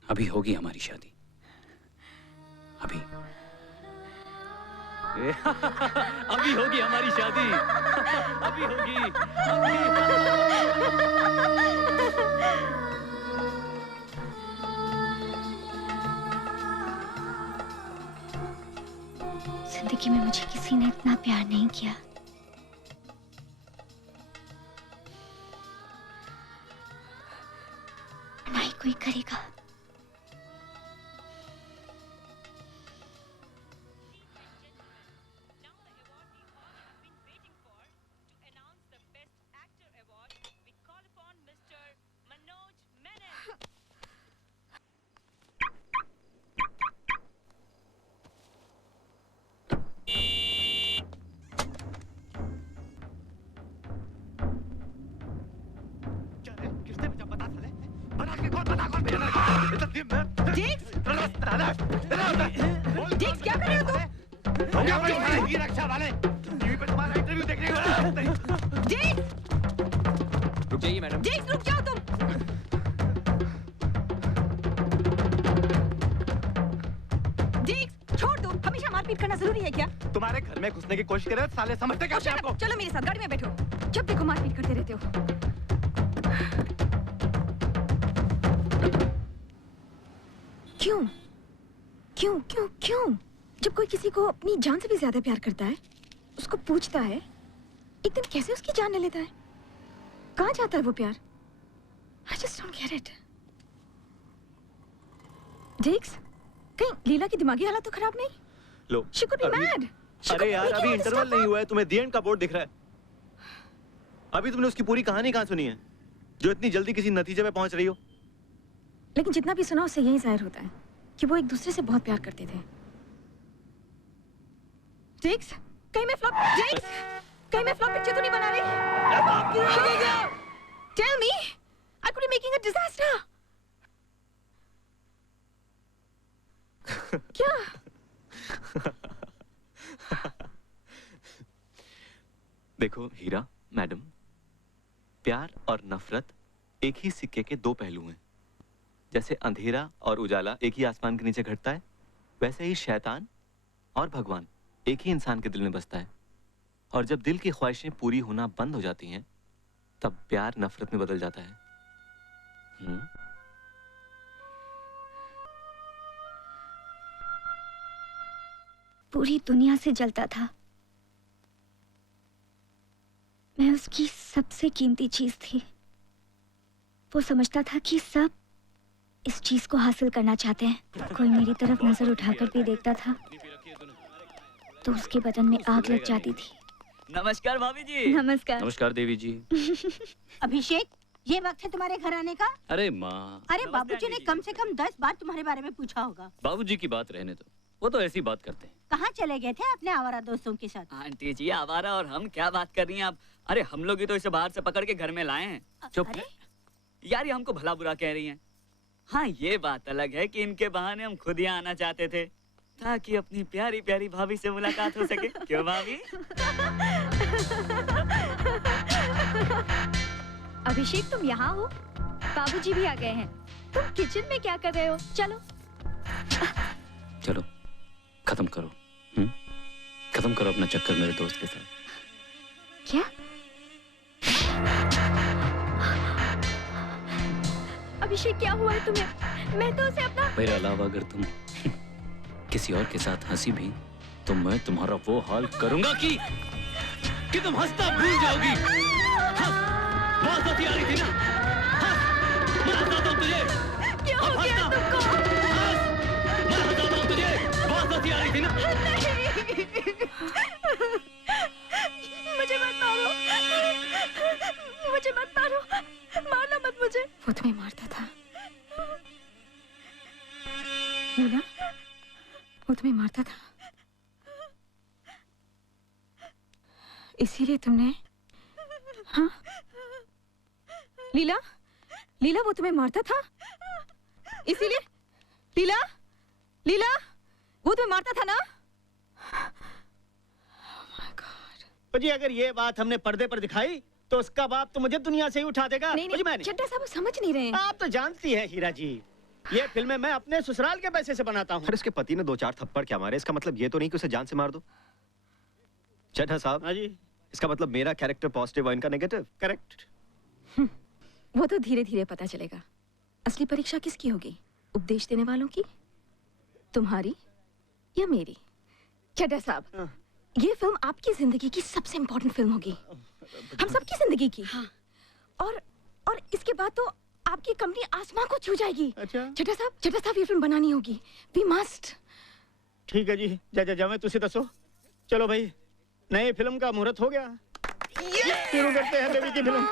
अभी होगी हमारी शादी। अभी अभी होगी हमारी शादी। अभी होगी, जिंदगी में मुझे किसी ने इतना प्यार नहीं किया। ना ही कोई करेगा। जिक्स, क्या कर रहे हो तुम? रक्षा वाले टीवी पे तुम्हारा इंटरव्यू देखने को। जिक्स, रुक जाइए मैडम। जिक्स, रुक जाओ तुम। जिक्स, छोड़ दो। हमेशा मारपीट करना जरूरी है क्या? तुम्हारे घर में घुसने की कोशिश करे साले समझते क्या आपको? चलो मेरे साथ गाड़ी में बैठो। जब देखो मारपीट करते रहते हो। क्यों क्यों क्यों क्यों? जब कोई किसी को अपनी जान से भी ज्यादा प्यार करता है, उसको पूछता है, एक दिन कैसे उसकी जान ले लेता है? कहाँ जाता है वो प्यार? I just don't get it. जिक्स, कहीं लीला की दिमागी हालत तो खराब नहीं? लो She could be mad. अरे यार अभी इंटरवल नहीं हुआ है, तुम्हें दी एंड का बोर्ड दिख रहा है। अभी तुमने उसकी पूरी कहानी कहाँ सुनी है जो इतनी जल्दी किसी नतीजे पे पहुंच रही हो? लेकिन जितना भी सुना उससे यही जाहिर होता है कि वो एक दूसरे से बहुत प्यार करते थे। जिक्स, कहीं मैं फ्लॉप पिक्चर तो नहीं बना रही? Tell me, I could be making a disaster. क्या? देखो हीरा मैडम, प्यार और नफरत एक ही सिक्के के दो पहलू हैं। जैसे अंधेरा और उजाला एक ही आसमान के नीचे घटता है, वैसे ही शैतान और भगवान एक ही इंसान के दिल में बसता है। और जब दिल की ख्वाहिशें पूरी होना बंद हो जाती हैं, तब प्यार नफरत में बदल जाता है। पूरी दुनिया से जलता था। मैं उसकी सबसे कीमती चीज थी। वो समझता था कि सब इस चीज को हासिल करना चाहते हैं। कोई मेरी तरफ नजर उठाकर भी देखता था तो उसके बदन में आग लग जाती थी। नमस्कार भाभी जी। नमस्कार। नमस्कार देवी जी। अभिषेक, ये वक्त है तुम्हारे घर आने का? अरे माँ, अरे बाबूजी ने कम से कम 10 बार तुम्हारे बारे में पूछा होगा। बाबूजी की बात रहने दो, वो तो ऐसी बात करते हैं। कहाँ चले गए थे अपने आवारा दोस्तों के साथ? आंटी जी, आवारा और हम क्या बात कर रही हैं आप? अरे हम लोग ही तो इसे बाहर से पकड़ के घर में लाए हैं। चुप। यार ये हमको भला बुरा कह रही हैं। हाँ ये बात अलग है कि इनके बहाने हम खुद यहाँ आना चाहते थे ताकि अपनी प्यारी प्यारी भाभी से मुलाकात हो सके। क्यों भाभी? अभिषेक तुम यहाँ हो? बाबूजी भी आ गए हैं। तुम किचन में क्या कर रहे हो? चलो चलो खत्म करो। खत्म करो अपना चक्कर मेरे दोस्त के साथ। क्या? अभिषेक क्या हुआ है तुम्हें? मैं तो उसे अपना मेरे अलावा अगर तुम किसी और के साथ हंसी भी तो मैं तुम्हारा वो हाल करूंगा कि तुम हंसता भूल जाओगी। बहुत हंसी आ रही थी ना? मैं हंसाता हूँ तुझे। क्या हो गया तुमको? मैं हंसाता हूँ तुझे। बहुत हंसी आ रही थी ना? मुझे मत मारो, मुझे मत मारो, मारना मत मुझे। वो तुम्हें मारता था लीला, वो तुम्हें मारता था, इसीलिए तुमने। हाँ लीला, लीला वो तुम्हें मारता था इसीलिए। लीला, लीला, वो तुम्हें मारता था ना? तो जी अगर ये बात हमने पर्दे पर दिखाई तो उसका बाप तो मुझे दुनिया से ही उठा देगा। नहीं नहीं चड्डा साहब समझ नहीं रहे हैं। आप तो जानती है हीरा जी, ये फिल्में मैं अपने ससुराल के पैसे से बनाता हूँ। अरे उसके पति ने 2-4 थप्पड़ क्या मारे, इसका मतलब ये तो नहीं कि उसे जान से मार दो। चड्ढा साहब। हाँ जी। इसका मतलब मेरा कैरेक्टर पॉजिटिव और इनका नेगेटिव। करेक्ट। वो तो धीरे धीरे पता चलेगा। असली परीक्षा किसकी होगी? उपदेश देने वालों की, तुम्हारी या मेरी? चड्ढा साहब, ये फिल्म आपकी जिंदगी की सबसे इम्पोर्टेंट फिल्म होगी, हम सबकी जिंदगी की। हाँ। और इसके बाद तो आपकी कंपनी आसमां को छू जाएगी। अच्छा। चड्ढा साहब ये फिल्म बनानी होगी, वी मस्ट। ठीक है जी, जा मैं तुझसे दसो। चलो भाई, नए फिल्म का मुहूर्त हो गया, शुरू करते हैं बेबी की फिल्म।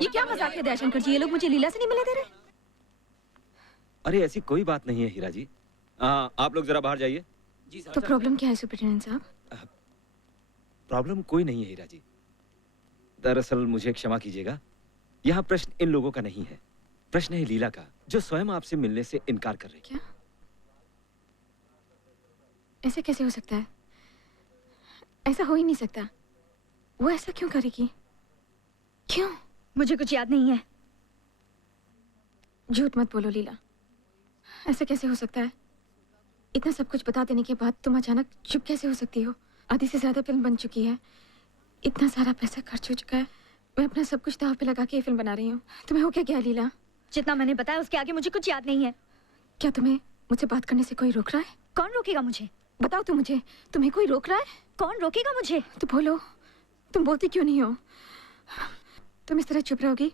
ये क्या मजाक है दयाशंकर जी, ये लोग मुझे लीला से नहीं मिलने दे रहे। अरे ऐसी कोई बात नहीं है हीरा जी, आप लोग जरा बाहर जाइए। तो प्रॉब्लम क्या है सुपरिटेंडेंट साहब? प्रॉब्लम कोई नहीं है हीरा जी, दरअसल मुझे क्षमा कीजिएगा, यहाँ प्रश्न इन लोगों का नहीं है, प्रश्न है लीला का, जो स्वयं आपसे मिलने से इनकार कर रही है। क्या? ऐसे कैसे हो सकता है? ऐसा हो ही नहीं सकता। वो ऐसा क्यों करेगी? क्यों? मुझे कुछ याद नहीं है। झूठ मत बोलो लीला, ऐसा कैसे हो सकता है? इतना सब कुछ बता देने के बाद तुम अचानक चुप कैसे हो सकती हो? आधी से ज्यादा फिल्म बन चुकी है, इतना सारा पैसा खर्च हो चुका है, मैं अपना सब कुछ दांव पे लगा के ये फिल्म बना रही हूँ। तुम्हें हो क्या गया लीला? जितना मैंने बताया उसके आगे मुझे कुछ याद नहीं है। क्या तुम्हें मुझसे बात करने से कोई रोक रहा है? कौन रोकेगा मुझे? बताओ तुम मुझे, तुम्हें कोई रोक रहा है? कौन रोकेगा मुझे? तो बोलो, तुम बोलती क्यों नहीं हो? तुम इस तरह चुप रहोगी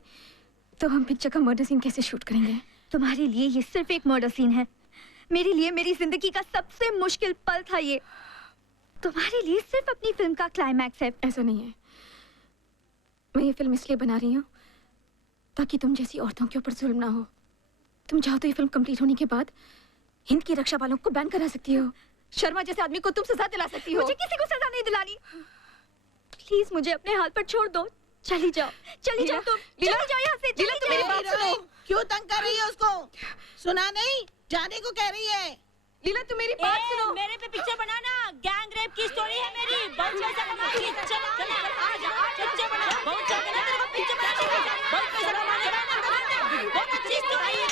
तो हम पिक्चर का मर्डर सीन कैसे शूट करेंगे? तुम्हारे लिए ये सिर्फ एक मर्डर सीन है, मेरे लिए मेरी जिंदगी का सबसे मुश्किल पल था ये। तुम्हारे लिए सिर्फ अपनी फिल्म का क्लाइमैक्स है। ऐसा नहीं है, मैं ये फिल्म इसलिए बना रही हूँ ताकि तुम जैसी औरतों के ऊपर जुल्म ना हो। तुम चाहो तो ये फिल्म कंप्लीट होने के बाद हिंद की रक्षा वालों को बैन करा सकती हो। शर्मा जैसे आदमी को तुम सजा दिला सकती हो। मुझे किसी को सजा नहीं दिलानी। प्लीज मुझे अपने हाल पर छोड़ दो। चली जाओ, चली जाओ तुम, चली जाओ यहाँ से, चली जाओ। मेरी बात सुनो, क्यों तंग कर रही है उसको? सुना नहीं, जाने को कह रही है। लीला तुम मेरी बात सुनो। मेरे पे पिक्चर बनाना, गैंग रेप की स्टोरी है मेरी। बहुत पैसा कमाएगी, चल चल आ जा, पिक्चर बना। बहुत चल ना तेरे को पिक्चर बनाने, बहुत पैसा कमाने, बहुत अच्छी स्टोरी है।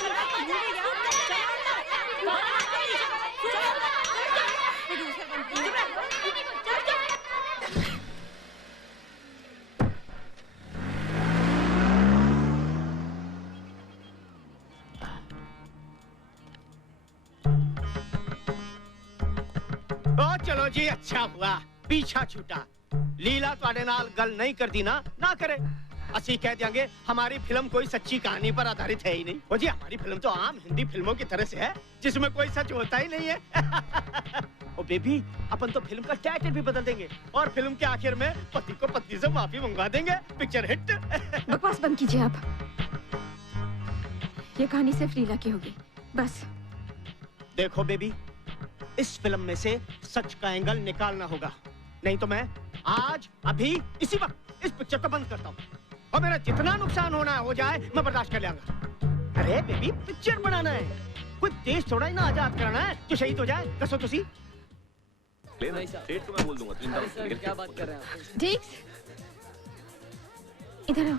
ओ चलो जी, अच्छा हुआ पीछा छूटा। लीला ਤੁਹਾਡੇ ਨਾਲ गल नहीं कर दी ना करे। ਅਸੀਂ कह देंगे हमारी फिल्म कोई सच्ची कहानी पर आधारित है ही नहीं। वो जी हमारी फिल्म तो आम हिंदी फिल्मों की तरह से है जिसमें कोई सच होता ही नहीं है। ओ बेबी, अपन तो फिल्म का टाइटल भी बदल देंगे और फिल्म के आखिर में पति को पत्नी से माफी मंगवा देंगे। Picture hit. बकवास बंद कीजिए आप। ये कहानी सिर्फ लीला की होगी, बस। देखो बेबी, इस फिल्म में से सच का एंगल निकालना होगा, नहीं तो मैं आज अभी इसी वक्त इस पिक्चर को बंद करता हूँ और मेरा जितना नुकसान होना हो जाए मैं बर्दाश्त कर लूंगा। अरे बेबी, पिक्चर बनाना है, कोई देश थोड़ा ही ना आजाद करना है जो शहीद हो जाए। कसो तुसी लेना सेठ को मैं बोल दूंगा 3000 क्या बात कर रहे हैं आप? ठीक, इधर आओ।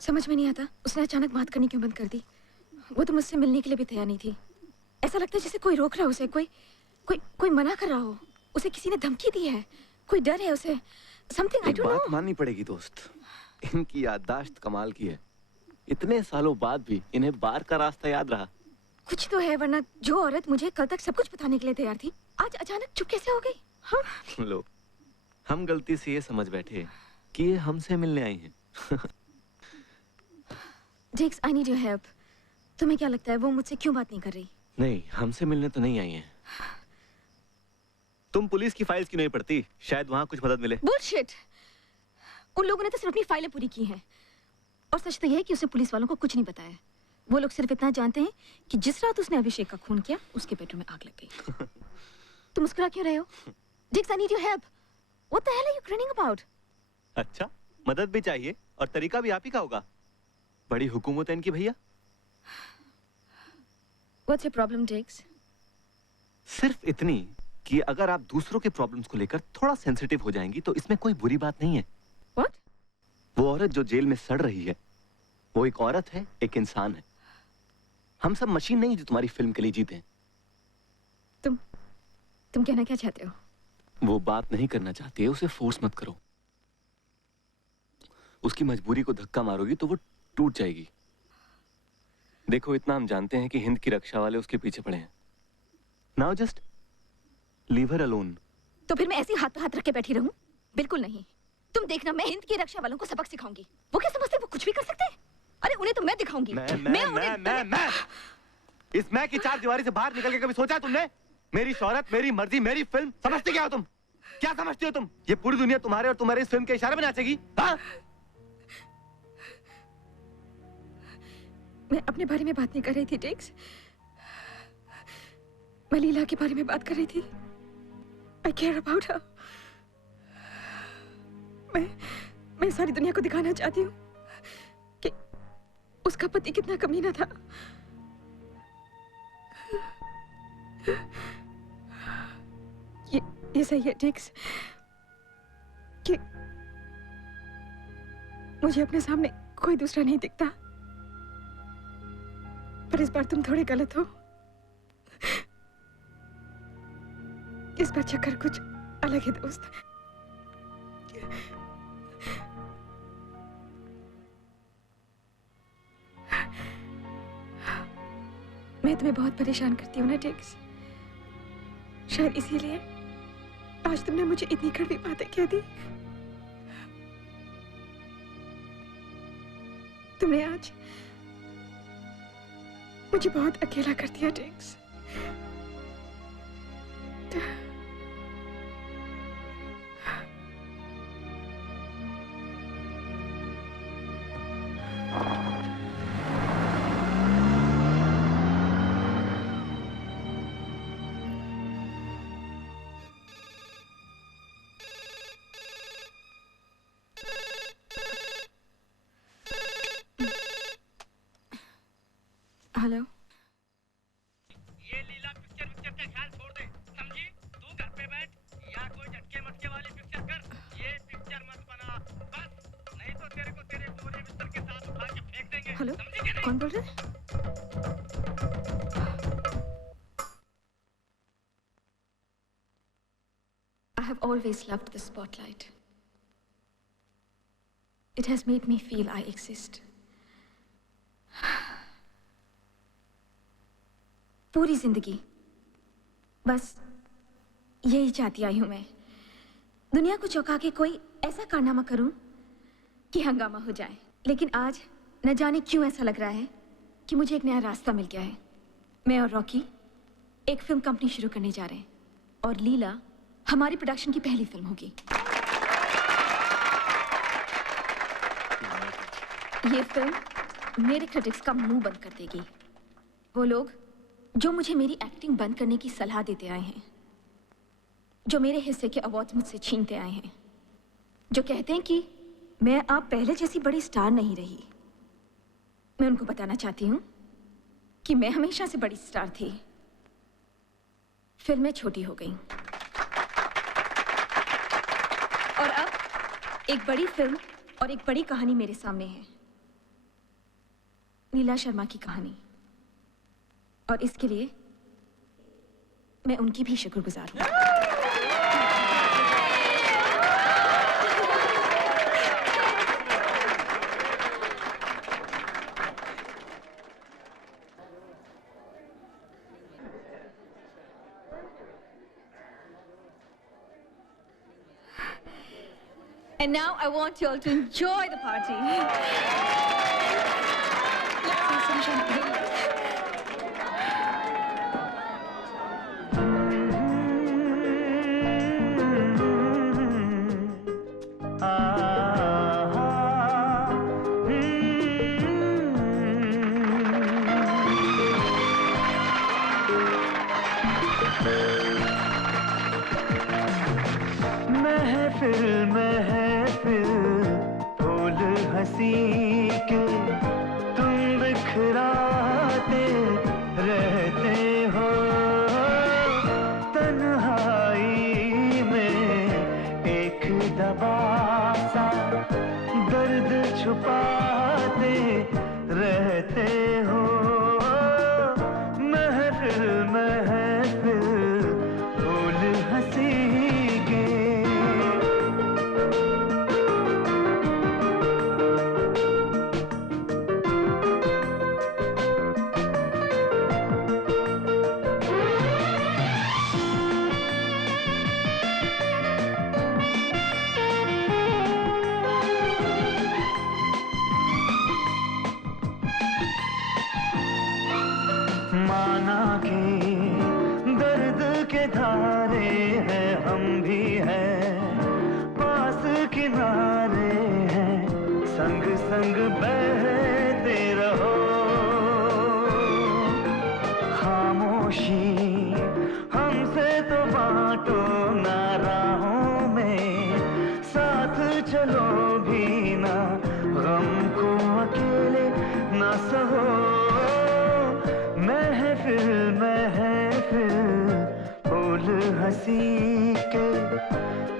समझ में नहीं आता उसने अचानक बात करनी क्यों बंद कर दी। वो तो मुझसे मिलने के लिए भी तैयार नहीं थी। ऐसा लगता है जैसे कोई रोक रहा है उसे, कोई मना कर रहा हो। उसे किसी ने धमकी दी है, कोई डर है उसे। Something I don't know. बात माननी पड़ेगी दोस्त, इनकी याददाश्त कमाल की है। इतने सालों बाद भी इन्हें बार का रास्ता याद रहा। कुछ तो है, वरना जो औरत मुझे कल तक सब कुछ बताने के लिए तैयार थी आज अचानक चुप कैसे हो गई? हाँ? लो, हम गलती से ये समझ बैठे कि ये हमसे मिलने आई हैं। जेक्स, आई नीड योर हेल्प। तुम्हें क्या लगता है वो मुझसे क्यों बात नहीं कर रही? नहीं, हमसे मिलने तो नहीं आई हैं। तुम पुलिस की फाइल्स क्यों नहीं पढ़ती? शायद वहाँ कुछ मदद मिले। बुलशिट! उन लोगों ने तो सिर्फ अपनी फाइलें पूरी की हैं। और सच तो यह है कि उसने पुलिस वालों को कुछ नहीं बताया। वो लोग सिर्फ इतना जानते हैं कि जिस रात उसने अभिषेक का खून किया उसके बेडरूम में आग लग गई। तुम मुस्कुरा क्यों रहे हो? Jakes, I need your help. What the hell are you grinning about? अच्छा, मदद भी चाहिए और तरीका भी आप ही का होगा। बड़ी हुकूमत है इनकी भैया। What's your problem, जेक्स? सिर्फ इतनी कि अगर आप दूसरों के प्रॉब्लम्स को लेकर थोड़ा सेंसिटिव हो जाएंगी तो इसमें कोई बुरी बात नहीं है। What? वो औरत जो जेल में सड़ रही है, वो एक औरत है, एक इंसान है। हम सब मशीन नहीं जो तुम्हारी फिल्म के लिए जीते हैं। तुम कहना क्या चाहते हो? वो बात नहीं करना चाहती है, उसे फोर्स मत करो। उसकी मजबूरी को धक्का मारोगी तो वो टूट जाएगी। देखो, इतना हम जानते हैं कि हिंद की रक्षा वाले उसके पीछे पड़े हैं। Now just leave her alone. तो फिर मैं ऐसे हाथ पे हाथ रख के बैठी रहूं? बिल्कुल नहीं। तुम देखना, मैं हिंद की रक्षा वालों को सबक सिखाऊंगी। वो क्या समझते हैं वो कुछ भी कर सकते हैं? अरे उन्हें तो मैं दिखाऊंगी। मैं इस मैं की चार दीवारी से बाहर निकल के कभी सोचा है तुमने? मेरी शोहरत, मेरी मर्जी, मेरी फिल्म, समझते क्या हो तुम? क्या समझती हो तुम? ये पूरी दुनिया तुम्हारे और तुम्हारी इस फिल्म के इशारे में नाचेगी? हाँ? मैं अपने बारे में बात नहीं कर रही थी जेक्स। मैं लीला के बारे में बात कर रही थी। I care about her। मैं सारी दुनिया को दिखाना चाहती हूँ कि उसका पति कितना कमीना था। ये सही है जेक्स कि मुझे अपने सामने कोई दूसरा नहीं दिखता, पर इस बार तुम थोड़े गलत हो। इस बार चक्कर कुछ अलग है दोस्त। मैं तुम्हें बहुत परेशान करती हूँ ना टेक्स, शायद इसीलिए आज तुमने मुझे इतनी कड़वी बातें कह दी। तुमने आज मुझे बहुत अकेला कर दिया टेक्स। हेलो, ये लीला पिक्चर का ख्याल छोड़ दे, समझी? तू घर पे बैठ या कोई झटके मटके वाली पिक्चर कर, ये पिक्चर मत बना बस, नहीं तो तेरे को तेरे बोरिया बिस्तर के साथ उठा के फेंक देंगे। हेलो, समझी कि नहीं? कौन बोल रहा है? I have always loved the spotlight. It has made me feel I exist. पूरी जिंदगी बस यही चाहती आई हूं मैं, दुनिया को चौंका के कोई ऐसा कारनामा करूं कि हंगामा हो जाए। लेकिन आज न जाने क्यों ऐसा लग रहा है कि मुझे एक नया रास्ता मिल गया है। मैं और रॉकी एक फिल्म कंपनी शुरू करने जा रहे हैं और लीला हमारी प्रोडक्शन की पहली फिल्म होगी। ये फिल्म मेरे क्रिटिक्स का मुंह बंद कर देगी। वो लोग जो मुझे मेरी एक्टिंग बंद करने की सलाह देते आए हैं, जो मेरे हिस्से के अवार्ड मुझसे छीनते आए हैं, जो कहते हैं कि मैं अब पहले जैसी बड़ी स्टार नहीं रही, मैं उनको बताना चाहती हूँ कि मैं हमेशा से बड़ी स्टार थी। फिल्में छोटी हो गईं और अब एक बड़ी फिल्म और एक बड़ी कहानी मेरे सामने है, नीला शर्मा की कहानी। और इसके लिए मैं उनकी भी शुक्रगुजार हूं। And now I want you all to enjoy the party. Let's see some champagne. महफिल फूल हंसी के तुम बिखराते रहते हो, तन्हाई में एक दबा सा दर्द छुपाते रहते हो। महफिल महफिल फूल हंसी माना के दर्द के धारे हैं, हम भी हैं पास किनारे हैं, संग संग बहते रहो। खामोशी हमसे तो बांटो ना राहों में, साथ चलो भी ना, गम को अकेले ना सहो। महफिल महफिल फूल हंसी के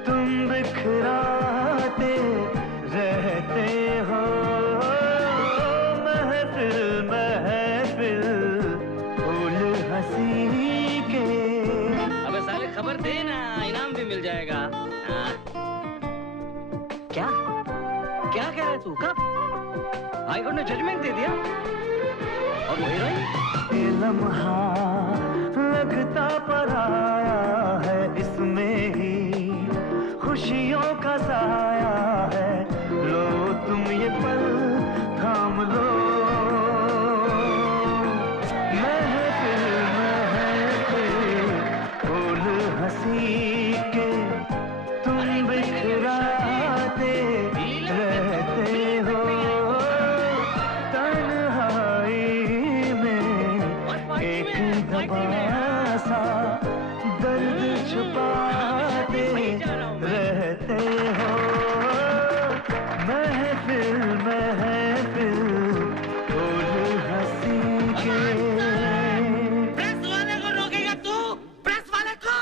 तुम बिखराते रहते हो। महफिल महफिल फूल हंसी के। अबे साले खबर दे आइए ना, इनाम भी मिल जाएगा। क्या क्या कह रहे तू? कब हाई कोर्ट ने जजमेंट दे दिया? और वो हीरोइन? लम्हा लगता पराया है, इसमें ही खुशियों का साया है। लो तुम ये पल थाम लो, महफिल महफिल फूल हंसी के तुम बिखराते रहते हो। तन्हाई में एक दबा सा दर्द छुपाते रहते हो। महफिल महफिल फूल हंसी के। प्रेस वाले को रोकेगा तू? प्रेस वाले को?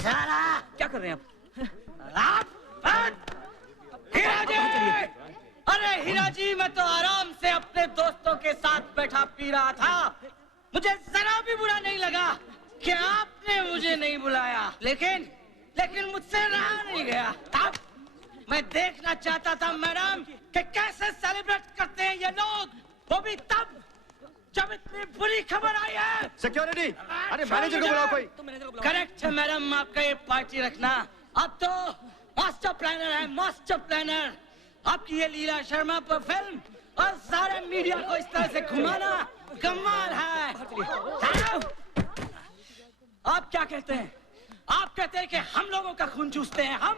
साला क्या कर रहे हैं हीरा जी! अरे हीरा जी, मैं तो आराम से अपने दोस्तों के साथ बैठा पी रहा था। मुझे जरा भी बुरा नहीं लगा कि आपने मुझे नहीं बुलाया, लेकिन मुझसे रहा नहीं गया। अब मैं देखना चाहता था मैडम कि कैसे सेलिब्रेट करते हैं ये लोग, वो भी तब जब इतनी बुरी खबर आई है। सिक्योरिटी, अरे मैनेजर को बुलाओ कोई। करेक्ट है मैडम, आपका ये पार्टी रखना। अब तो मास्टर प्लानर है, मास्टर प्लानर। आपकी ये लीला शर्मा पर फिल्म और सारे मीडिया को इस तरह से घुमाना कमाल है। आप क्या कहते हैं? आप कहते हैं कि हम लोगों का खून चूसते हैं हम?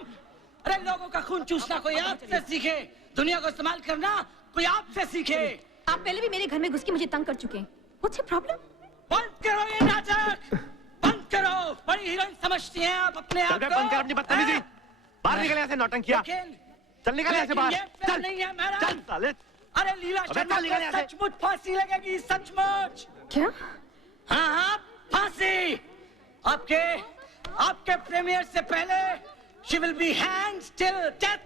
अरे लोगों का खून चूसना कोई आपसे सीखे, दुनिया को इस्तेमाल करना कोई आपसे सीखे। आप पहले भी मेरे घर में घुस के मुझे तंग कर चुके हैं। What's your problem? बंद करो ये नाटक, बंद करो। बड़ी हीरोइन समझती हैं आप अपने आप को। बंद कर अपनी बदतमीजी। बाहर निकल यहाँ से नौटंकिया। चल निकल यहाँ से बाहर। चल नहीं है मैडम। चल साले। अरे लीला शर्मा को सचमुच फांसी लगेगी, सचमुच। क्या? हाँ, फांसी। आपके प्रीमियर से पहले she will be hanged till death।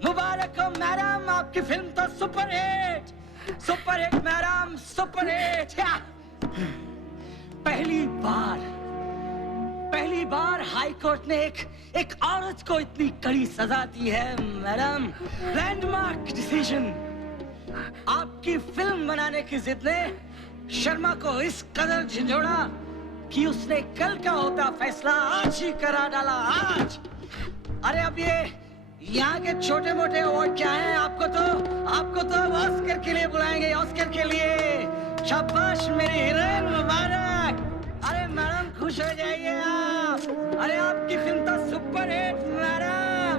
मुबारक हो मैडम, आपकी फिल्म तो super hit madam, super hit. पहली बार हाई कोर्ट ने एक औरत को इतनी कड़ी सजा दी है मैडम। Landmark decision. आपकी फिल्म बनाने की जिद ने शर्मा को इस कदर झंझोड़ा कि उसने कल का होता फैसला आज ही करा डाला, आज। अरे अब ये यहाँ के छोटे मोटे अवार्ड क्या हैं? आपको तो ऑस्कर के लिए बुलाएंगे, ऑस्कर के लिए। शाबाश मेरी हीरोइन, मुबारक। अरे मैडम खुश हो जाइए आप। अरे आपकी फिल्म तो सुपर हिट मैडम।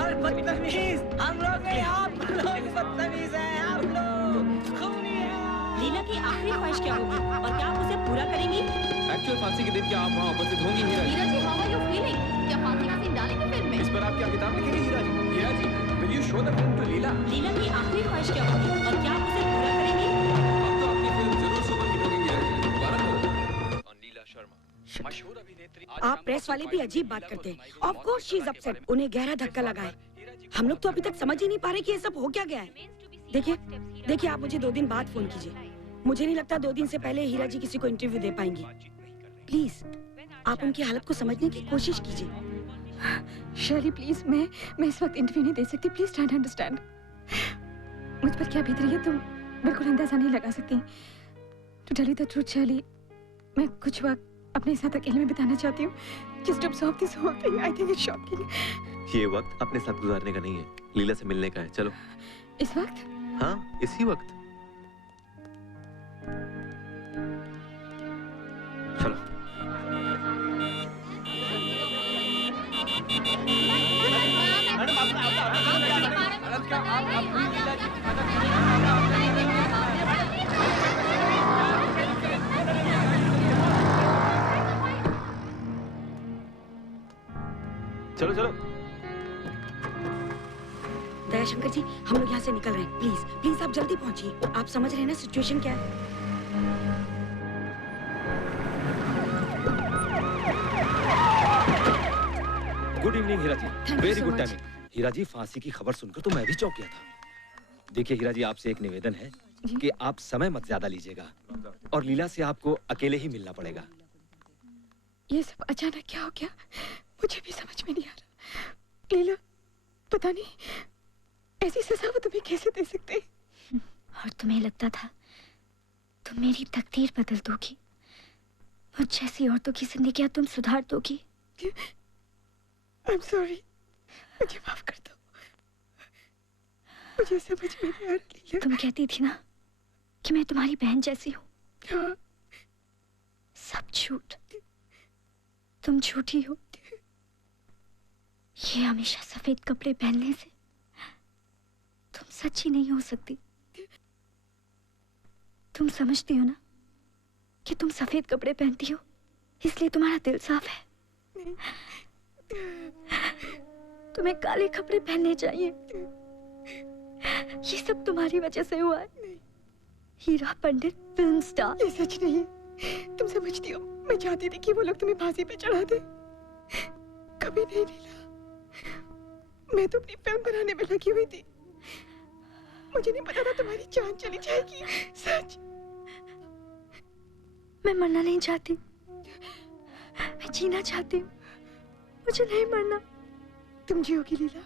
और बदतमीज हम लोग हैं, आप लोग बदतमीज हैं, आप लोग खूनी हैं। लीला की आखिरी ख्वाहिश क्या होगी और क्या आप उसे पूरा करेंगी? एक्चुअल फांसी के दिन क्या आप वहाँ उपस्थित होंगी हीरा जी? हीरा जी, हाउ आर यू फीलिंग? क्या फांसी का सीन डालेंगे फिल्म में? इस पर आप क्या किताब लिखेंगे हीरा जी? हीरा जी, will you show the film to लीला? लीला की आखिरी ख्वाहिश क्या होगी और क्या आप उसे पूरा करेंगी? अब तो आपकी फिल्म जरूर सुपर हिट होगी हीरा जी। मुबारक हो। और नीला शर्मा, मशहूर अभिनेत्री। आप प्रेस वाले भी अजीब बात करते हैं। Of course she is upset. उन्हें गहरा धक्का लगा है। हम लोग तो अभी तक समझ ही नहीं पा रहे कि ये सब हो क्या गया है। देखिए आप मुझे 2 दिन बाद फोन कीजिए। मुझे नहीं लगता 2 दिन से पहले हीरा जी किसी को इंटरव्यू दे पाएंगी। प्लीज आप उनकी हालत को समझने की कोशिश कीजिए। शैली प्लीज, मैं इस वक्त इंटरव्यू नहीं दे सकती। Please try to understand. मुझ पर क्या बीत रही है तुम बिल्कुल अंदाजा नहीं लगा सकती। To tell you the truth Shaili, मैं कुछ वक्त अपने साथ अकेले में बिताना चाहती हूँ। Just observe this whole thing. I think it's shocking. ये वक्त अपने साथ गुजारने का नहीं है, लीला से मिलने का है। चलो। इस वक्त? हाँ, इसी वक्त। चलो। चलो चलो। दयाशंकर जी, हम लोग यहाँ से निकल रहे हैं। प्लीज आप जल्दी पहुंचिए। आप समझ रहे हैं ना सिचुएशन क्या है? Good evening Heera ji. Very good timing. Heera ji, फांसी की खबर सुनकर तो मैं भी चौंक गया था। देखिए हीरा जी, आपसे एक निवेदन है कि आप समय मत ज्यादा लीजिएगा और लीला से आपको अकेले ही मिलना पड़ेगा। ये सब अचानक क्या हो गया मुझे भी समझ में नहीं आ रहा। लीला पता नहीं ऐसी सजा वो तुम्हें कैसे दे सकते। और तुम्हें लगता था तुम मेरी तकदीर बदल दोगी, मुझ जैसी औरतों की जिंदगी तुम सुधार दोगी। I'm sorry, मुझे माफ कर दो, मुझे समझ में नहीं आ रहा लीला। तुम कहती थी ना कि मैं तुम्हारी बहन जैसी हूँ। हाँ। सब झूठ, तुम झूठी हो। ये हमेशा सफेद कपड़े पहनने से तुम सच्ची नहीं हो सकती। तुम समझती हो ना कि तुम सफेद कपड़े पहनती हो इसलिए तुम्हारा दिल साफ है। तुम्हें काले कपड़े पहनने चाहिए। ये सब तुम्हारी वजह से हुआ है। हीरा पंडित फिल्म स्टार। ये सच नहीं है, तुम समझती हो मैं चाहती थी कि वो लोग तुम्हें फांसी पे चढ़ा दे। कभी नहीं लीला, मैं तो अपनी फिल्म बनाने में लगी हुई थी। मुझे नहीं पता था तुम्हारी जान चली जाएगी। सच। मैं मरना नहीं चाहती, मैं जीना चाहती हूँ। मुझे नहीं मरना। तुम जियोगी लीला,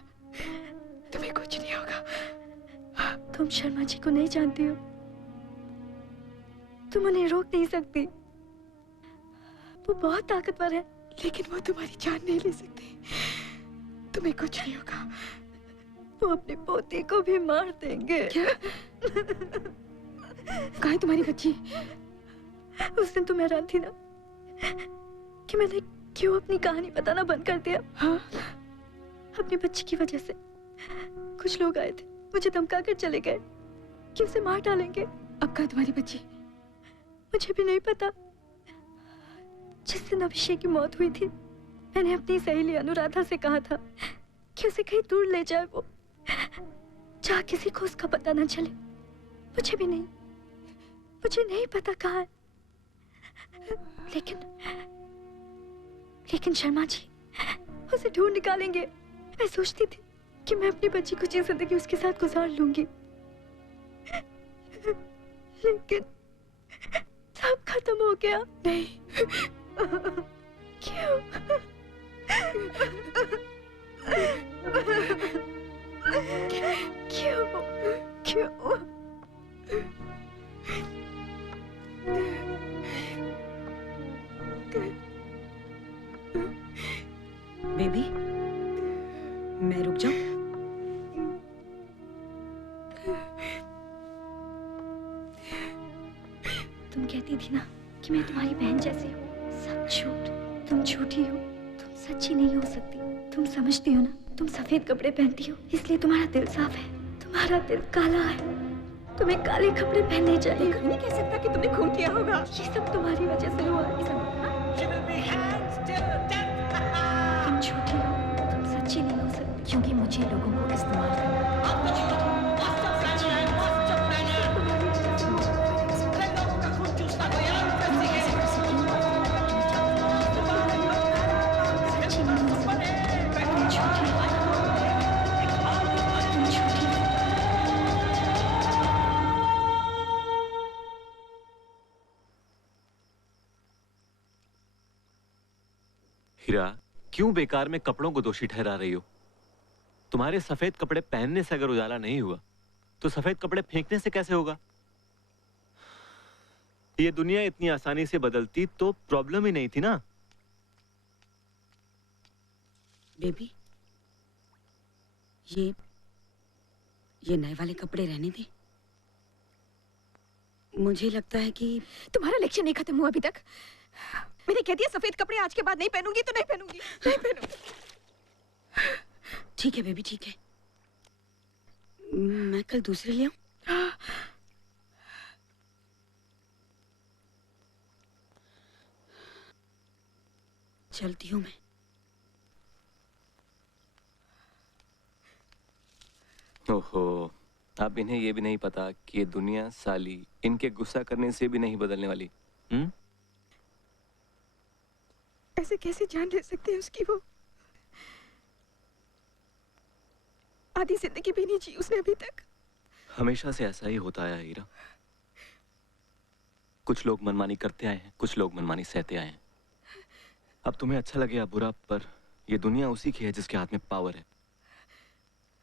तुम्हें कुछ नहीं होगा। तुम शर्मा जी को नहीं जानती हो, तुम उन्हें रोक नहीं सकती। वो बहुत ताकतवर है, लेकिन वो तुम्हारी जान नहीं ले सकते। तुम्हें कुछ नहीं होगा। वो अपने पोते को भी मार देंगे। क्या? कहाँ है तुम्हारी बच्ची? उस दिन तुम हैरान थी ना कि मैंने क्यों अपनी कहानी बताना बंद कर दिया। हाँ? अपनी बच्ची की वजह से कुछ लोग आए थे, मुझे धमका कर चले गए कि उसे मार डालेंगे। अब कहाँ तुम्हारी बच्ची? मुझे भी नहीं पता। जिस दिन अभिषेक की मौत हुई थी, मैंने अपनी सहेली अनुराधा से कहा था कि उसे कहीं दूर ले जाए, वो जहाँ किसी को उसका पता न चले। मुझे भी नहीं, मुझे नहीं पता कहाँ है। लेकिन शर्मा जी उसे ढूंढ निकालेंगे। मैं सोचती थी कि मैं अपनी बच्ची को जी जिंदगी उसके साथ गुजार लूंगी, लेकिन सब खत्म हो गया। नहीं। क्यों? क्यों? बेबी, मैं रुक जाऊं? तुम कहती थी ना कि मैं तुम्हारी बहन जैसी हूँ। सब झूठ, तुम झूठी हो, तुम सच्ची नहीं हो सकती। तुम समझती हो ना, तुम सफेद कपड़े पहनती हो इसलिए तुम्हारा दिल साफ है, तुम्हारा दिल काला है। तुम्हें काले कपड़े पहनने चाहिए। नहीं कह सकता कि तुमने खून किया होगा। ये सब तुम्हारी वजह से हुआ। तुम झूठी हो, तुम सच्ची नहीं हो सकती, क्योंकि मुझे लोगों को इस्तेमाल करना हीरा, क्यों बेकार में कपड़ों को दोषी ठहरा रही हो? तुम्हारे सफेद कपड़े पहनने से अगर उजाला नहीं हुआ तो सफेद कपड़े फेंकने से कैसे होगा? ये दुनिया इतनी आसानी से बदलती तो प्रॉब्लम ही नहीं थी ना। बेबी, ये नए वाले कपड़े रहने दे। मुझे लगता है कि तुम्हारा लेक्चर नहीं खत्म हुआ अभी तक। मैंने कह दिया सफेद कपड़े आज के बाद नहीं पहनूंगी तो नहीं पहनूंगी, नहीं पहनूंगी। ठीक है बेबी, ठीक है। मैं कल दूसरे ले आऊं? चलती हूँ मैं। ओहो, अब इन्हें ये भी नहीं पता कि ये दुनिया साली इनके गुस्सा करने से भी नहीं बदलने वाली। ऐसे कैसे जान ले सकते हैं उसकी? वो आधी जिंदगी भी नहीं जी उसने अभी तक। हमेशा से ऐसा ही होता आया हीरा। कुछ लोग मनमानी करते आए हैं, कुछ लोग मनमानी सहते आए हैं। अब तुम्हें अच्छा लगे या बुरा, पर ये दुनिया उसी की है जिसके हाथ में पावर है।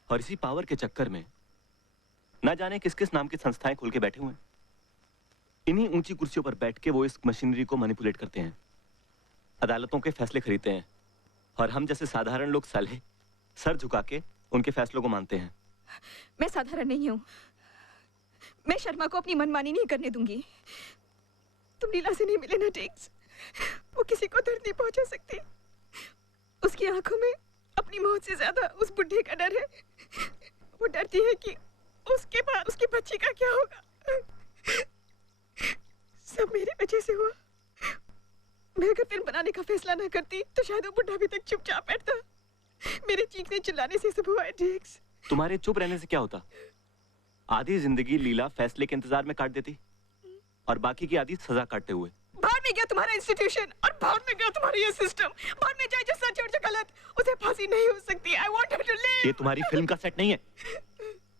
और इसी पावर के चक्कर में ना जाने किस किस नाम की संस्थाएं खोल के बैठे हुए हैं। इन्हीं ऊंची कुर्सियों पर बैठ के वो इस मशीनरी को मैनिपुलेट करते हैं, अदालतों के फैसले खरीदते हैं, और हम जैसे साधारण लोग साले सर झुका के उनके फैसलों को मानते हैं। मैं साधारण नहीं हूँ। मैं शर्मा को अपनी मनमानी नहीं करने दूंगी। तुम लीला से नहीं मिले ना टेक्स। वो किसी को दर्द नहीं पहुंचा सकती। उसकी आंखों में अपनी मौत से ज्यादा उस बुढ़े का डर है। वो डरती है कि उसके बाद उसकी बच्ची का क्या होगा। सब मेरी वजह से हुआ। मैं अगर फिल्म बनाने का फैसला ना करती तो शायद वो बुढ़ा अभी तक चुपचाप बैठता। मेरे चीखने चिल्लाने से सब हुआ है टेक्स। तुम्हारे चुप रहने से क्या होता? आधी जिंदगी लीला फैसले के इंतजार में काट देती और बाकी की आधी सजा काटते हुए। बाहर में गया तुम्हारा इंस्टीट्यूशन और बाहर में गया तुम्हारा ये सिस्टम। बाहर में जाए जो सच और जो गलत, उसे फांसी नहीं हो सकती। I want her to live। ये तुम्हारी फिल्म का सेट नहीं है।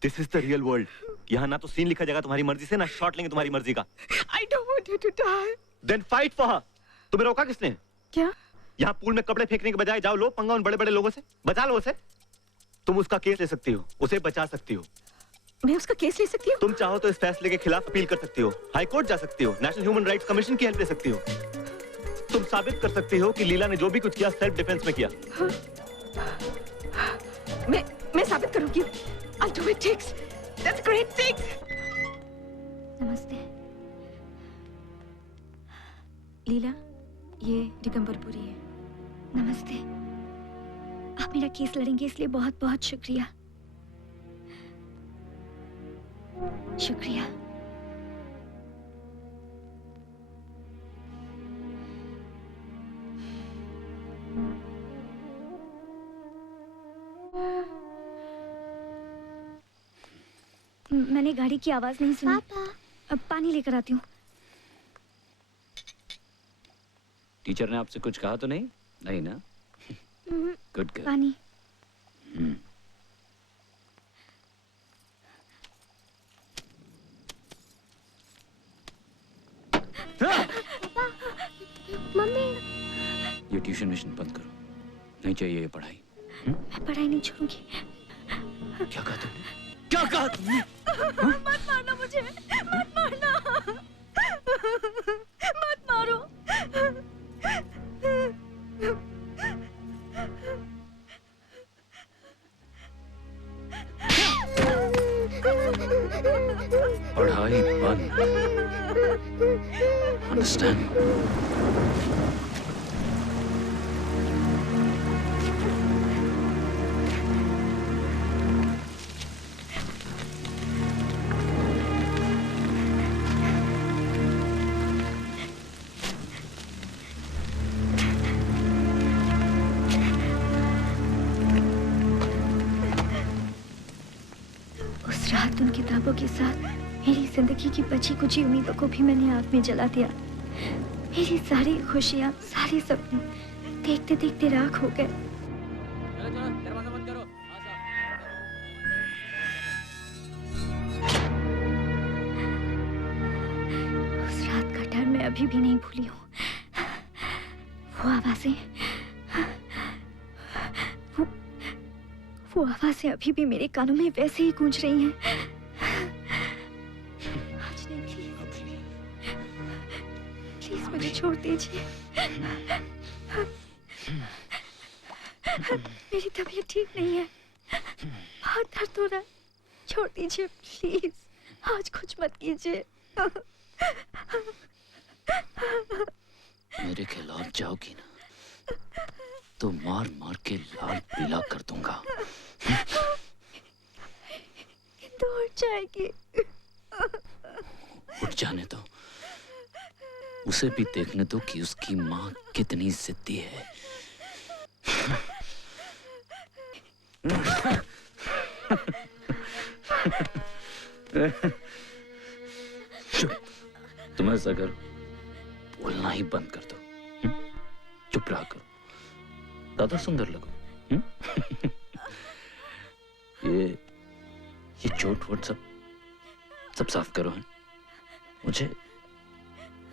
This is the real world। यहाँ ना तो सीन लिखा जाएगा तुम्हारी मर्जी से, ना शॉट लेंगे तुम्हारी मर्जी का। I don't want her to die। Then fight for her। तुम्हें रोका किसने? क्या? यहाँ पूल में कपड़े फेंकने के बजाय जाओ लो पंगा उन बड़े बड़े लोगों से, बचा लो उसे। तुम उसका केस ले सकती हो, उसे बचा सकती हो। मैं उसका केस ले सकती हूँ? तुम चाहो तो इस फैसले के खिलाफ अपील कर सकती हो, हाई कोर्ट जा सकती हो, नेशनल ह्यूमन राइट्स कमीशन की हेल्प ले सकती हो। तुम साबित कर सकती हो कि लीला ने जो भी कुछ किया सेल्फ डिफेंस में किया। मैं साबित करूंगी। I'll do it, Tix। That's great, Tix। नमस्ते। लीला, ये दिगंबरपुरी है। नमस्ते। आप मेरा केस लड़ेंगे इसलिए बहुत बहुत शुक्रिया। शुक्रिया। मैंने गाड़ी की आवाज नहीं सुनी। पापा। अब पानी लेकर आती हूँ। टीचर ने आपसे कुछ कहा तो नहीं? नहीं ना? Good girl. पानी। मम्मी। ये ट्यूशन मिशन बंद करो, नहीं चाहिए ये पढ़ाई। मैं पढ़ाई नहीं छोड़ूंगी। क्या कहा तुमने? क्या कहा तुमने? मत मारना मुझे, मत मारना, मत मारो। पढ़ाई बंद। अंडरस्टैंड? उस रात उन किताबों के साथ मेरी जिंदगी की बची कुची उम्मीदों को भी मैंने आग में जला दिया। मेरी सारी खुशियाँ, सारे सपने देखते देखते राख हो गए। उस रात का डर मैं अभी भी नहीं भूली हूँ। वो आवाजें, वो आवाजें अभी भी मेरे कानों में वैसे ही गूंज रही हैं। आज नहीं, प्लीज मुझे छोड़ दीजिए। मेरी तबीयत ठीक नहीं है, बहुत दर्द हो रहा है। छोड़ दीजिए प्लीज, आज कुछ मत कीजिए। मेरे खिलाफ जाओगी ना तो मार मार के लाल पीला कर दूंगा। दौड़ जाएगी। उठ जाने दो, उसे भी देखने दो कि उसकी माँ कितनी जिद्दी है। चुप, तुम ऐसा करो, बोलना ही बंद कर दो। चुप रहा करो, ज्यादा सुंदर लगो। ये चोट वोट सब साफ करो है। मुझे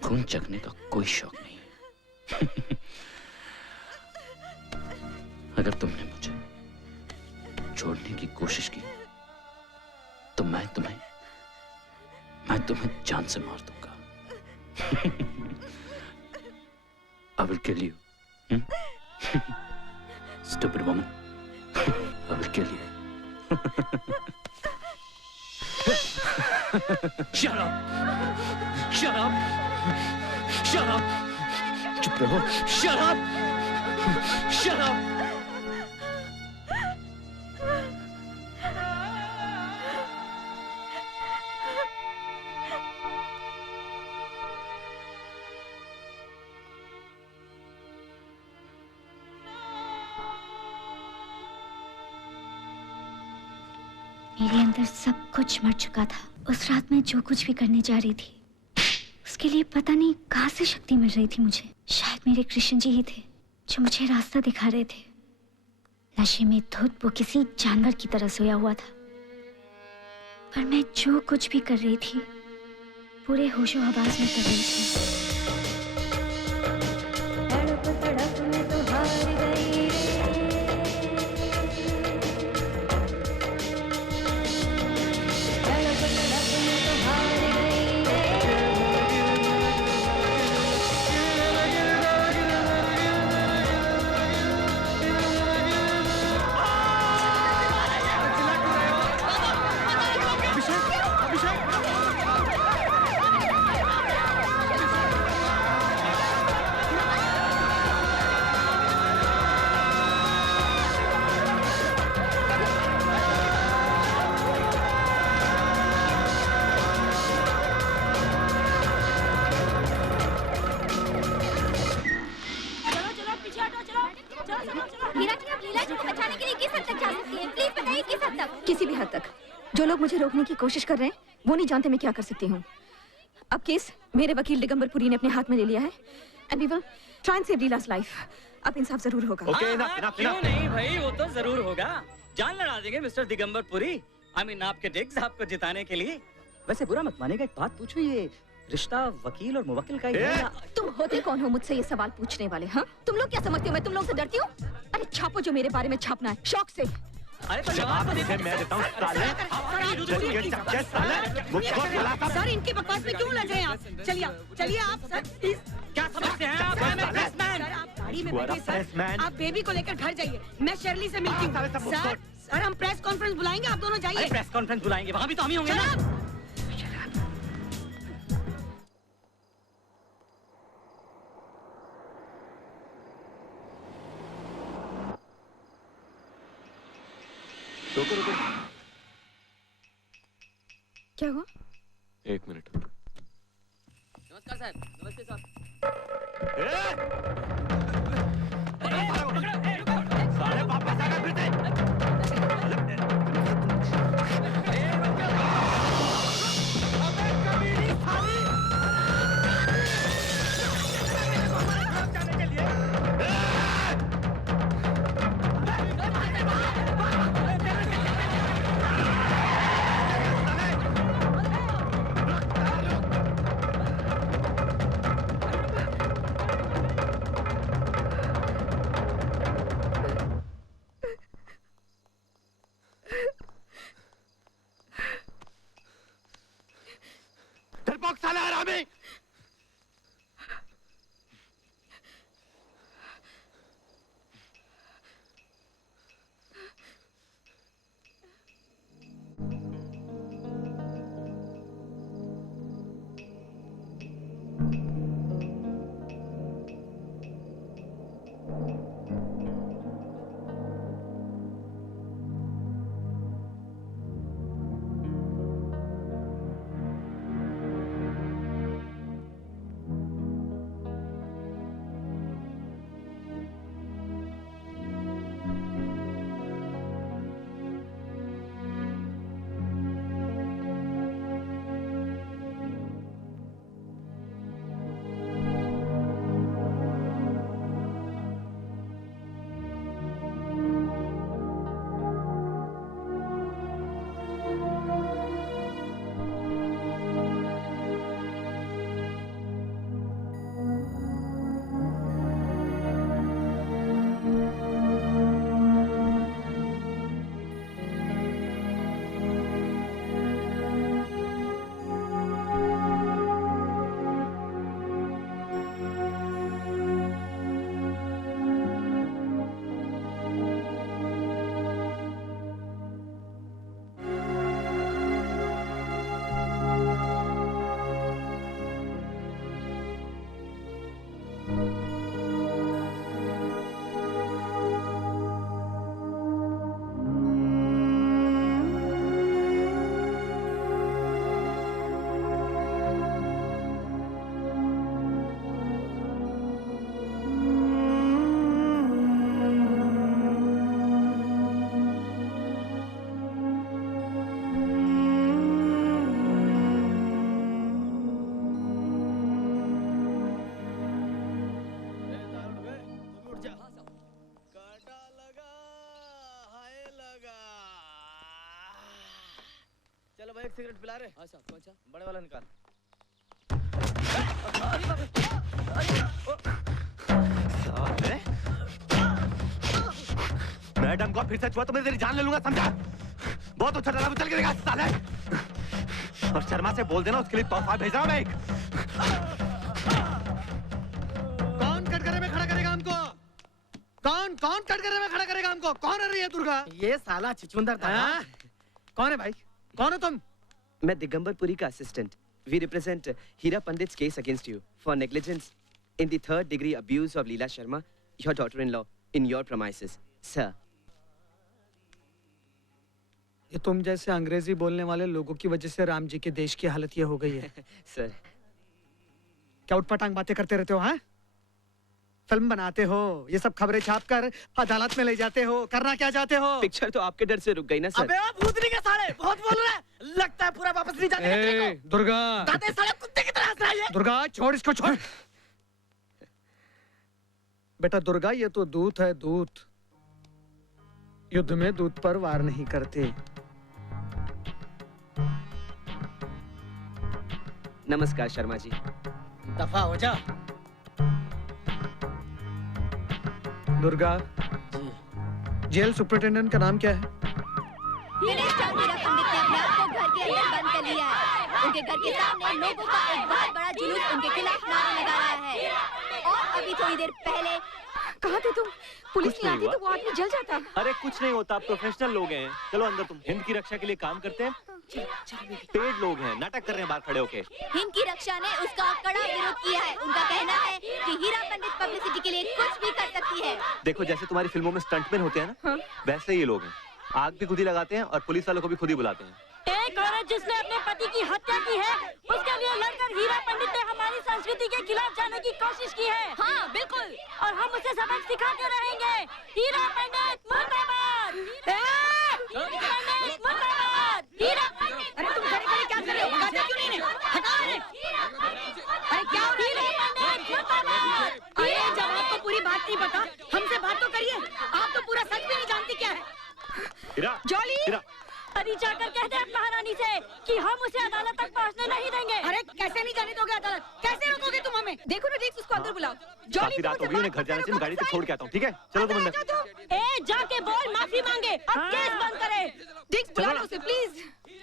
खून चखने का कोई शौक नहीं है। अगर तुमने मुझे छोड़ने की कोशिश की तो मैं तुम्हें जान से मार दूंगा। I will kill you. Stupid woman. I will kill you. Shut up! Shut up! Shut up! चुप रहो! Shut up! Shut up! मेरे अंदर सब कुछ मर चुका था। उस रात मैं जो कुछ भी करने जा रही थी उसके लिए पता नहीं कहां से शक्ति मिल रही थी मुझे। शायद मेरे कृष्ण जी ही थे जो मुझे रास्ता दिखा रहे थे। नशे में धुत वो किसी जानवर की तरह सोया हुआ था, पर मैं जो कुछ भी कर रही थी पूरे होशो हवास में कर रही थी। किसी भी हद तक जो लोग मुझे रोकने की कोशिश कर रहे हैं वो नहीं जानते मैं क्या कर सकती हूँ। अब केस मेरे वकील दिगंबर पुरी ने अपने हाथ में ले लिया है and we will try and save Leela's life. अब इंसाफ जरूर होगा। क्यों नहीं भाई, वो तो जरूर होगा। जान लड़ा देंगे mister Digambar Puri. I mean आपके डिग्स आपको जिताने के लिए। वैसे बुरा मत मानेगा, एक बात पूछूं, ये रिश्ता वकील और मुवक्किल का ही है या? तुम होते कौन हो मुझसे ये सवाल पूछने वाले? हाँ, तुम लोग क्या समझते हो मैं तुम लोग से डरती हूँ? अरे छापो जो मेरे बारे में छापना है, शौक से। अरे पर जवाब मैं देता हूँ साले। सर इनकी बकवास में क्यों लग रहे हैं आप? चलिए आप सर प्लीज। क्या समझते हैं आप? सर आप गाड़ी में बैठे सर, आप बेबी को लेकर घर जाइए, मैं शर्ली से मिलती हूँ। सर हम प्रेस कॉन्फ्रेंस बुलाएंगे, आप दोनों जाइए। प्रेस कॉन्फ्रेंस बुलाएंगे, वहाँ भी तो हम ही होंगे ना। रुको रुको, क्या हुआ? 1 मिनट। नमस्कार साहब। नमस्ते साहब। साले वापस आ गए फिर से। डरपोक साला हरामी। बाबा एक सिगरेट पिला रहे? हाँ साहब, कौन सा? बड़े वाला निकाल। मैडम को फिर से छुआ तो मैं तेरी जान ले लूंगा, समझा? बहुत उछल रहा है, चल के दिखा साले। और शर्मा से बोल देना उसके लिए तोहफा भेज रहा हूं मैं एक। कौन कटघरे में खड़ा करेगा हमको? कौन कटघरे में खड़ा करेगा हमको? कौन है रही है दुर्गा? ये साला छुछुंदर था। कौन है भाई? कौन हो तुम? मैं दिगंबर पुरी का assistant. We represent Hira Pandit's case against you for negligence in the 3rd degree abuse of Leela Sharma, your daughter-in-law, in your premises, sir. ये तुम जैसे अंग्रेजी बोलने वाले लोगों की वजह से राम जी के देश की हालत ये हो गई है। सर, क्या उठपटांग बातें करते रहते हो? हाँ, फिल्म बनाते हो, ये सब खबरें छाप कर अदालत में ले जाते हो, करना क्या चाहते हो? पिक्चर तो आपके डर से रुक गई ना सर। अबे वो भूतनी के साले बहुत बोल रहा है, लगता है पूरा वापस नहीं जाने का तेरे को। दुर्गा, दादे साले कुत्ते की तरह हंस रहा है ये। दुर्गा छोड़ इसको, छोड़। बेटा दुर्गा, ये तो दूत है, दूत। युद्ध में दूत पर वार नहीं करते। नमस्कार शर्मा जी। दफा हो जा। दुर्गा, जेल सुपरिटेंडेंट का नाम क्या है? मिनिस्टर मीरा पंडित ने अपने आप को घर के अंदर बंद कर लिया है। उनके घर के सामने लोगों का एक बहुत बड़ा जुलूस उनके खिलाफ नारे लगा रहा है। और अभी थोड़ी देर पहले कहाँ थे तुम? पुलिस नहीं आती तो वो आदमी जल जाता। अरे कुछ नहीं होता, प्रोफेशनल लोग हैं। चलो अंदर, तुम हिंद की रक्षा के लिए काम करते हैं। पेड लोग हैं, नाटक कर रहे हैं बाहर खड़े होके। हिंद की रक्षा ने उसका कड़ा विरोध किया है। उनका कहना है कि हीरा पंडित पब्लिसिटी के लिए कुछ भी कर सकती है। देखो, जैसे तुम्हारी फिल्मों में स्टंटमैन होते हैं ना, वैसे ये लोग हैं। आग भी खुद ही लगाते हैं और पुलिस वालों को भी खुद ही बुलाते हैं। एक औरत जिसने अपने पति की हत्या की है, उसके लिए लड़कर हीरा पंडित ने हमारी संस्कृति के खिलाफ जाने की कोशिश की है। हाँ बिल्कुल, और हम उसे सबक सिखाते रहेंगे। हीरा पंडित मुर्दाबाद! हीरा पंडित मुर्दाबाद! हीरा पंडित! अरे तुम खड़े खड़े क्या कर रहे हो? भगाते क्यों नहीं? हटाओ इन्हें! अरे क्या हो रहा है? हीरा पंडित मुर्दाबाद! अरे जब आपको पूरी बात नहीं पता, हमसे बात तो करिए। आप तो पूरा सच भी नहीं जानती क्या है। जॉली, अरे जाकर कह दे महारानी से कि हम उसे अदालत तक पहुंचने नहीं देंगे। अरे कैसे नहीं जाने दोगे अदालत? कैसे रोकोगे तुम हमें? देखो ना, देख उसको अंदर बुलाओ। काफी रात हो गई, उन्हें घर जाने से मैं गाड़ी तक छोड़ के आता हूँ, ठीक है? चलो तुम अंदर। ए जाके बोल माफी मांगे और केस बंद करे। डिक्स बुला लो उसे प्लीज।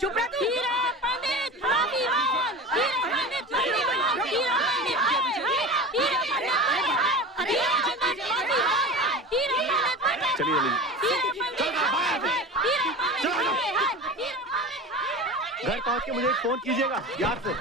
चुप रह तू। हीरा पंडित माफी मांग। हीरा पंडित माफी मांग। हीरा पंडित माफी मांग। हीरा पंडित, अरे हीरा पंडित माफी मांग। हीरा पंडित, चलिए जल्दी। घर पहुंच के मुझे एक फोन कीजिएगा याद से।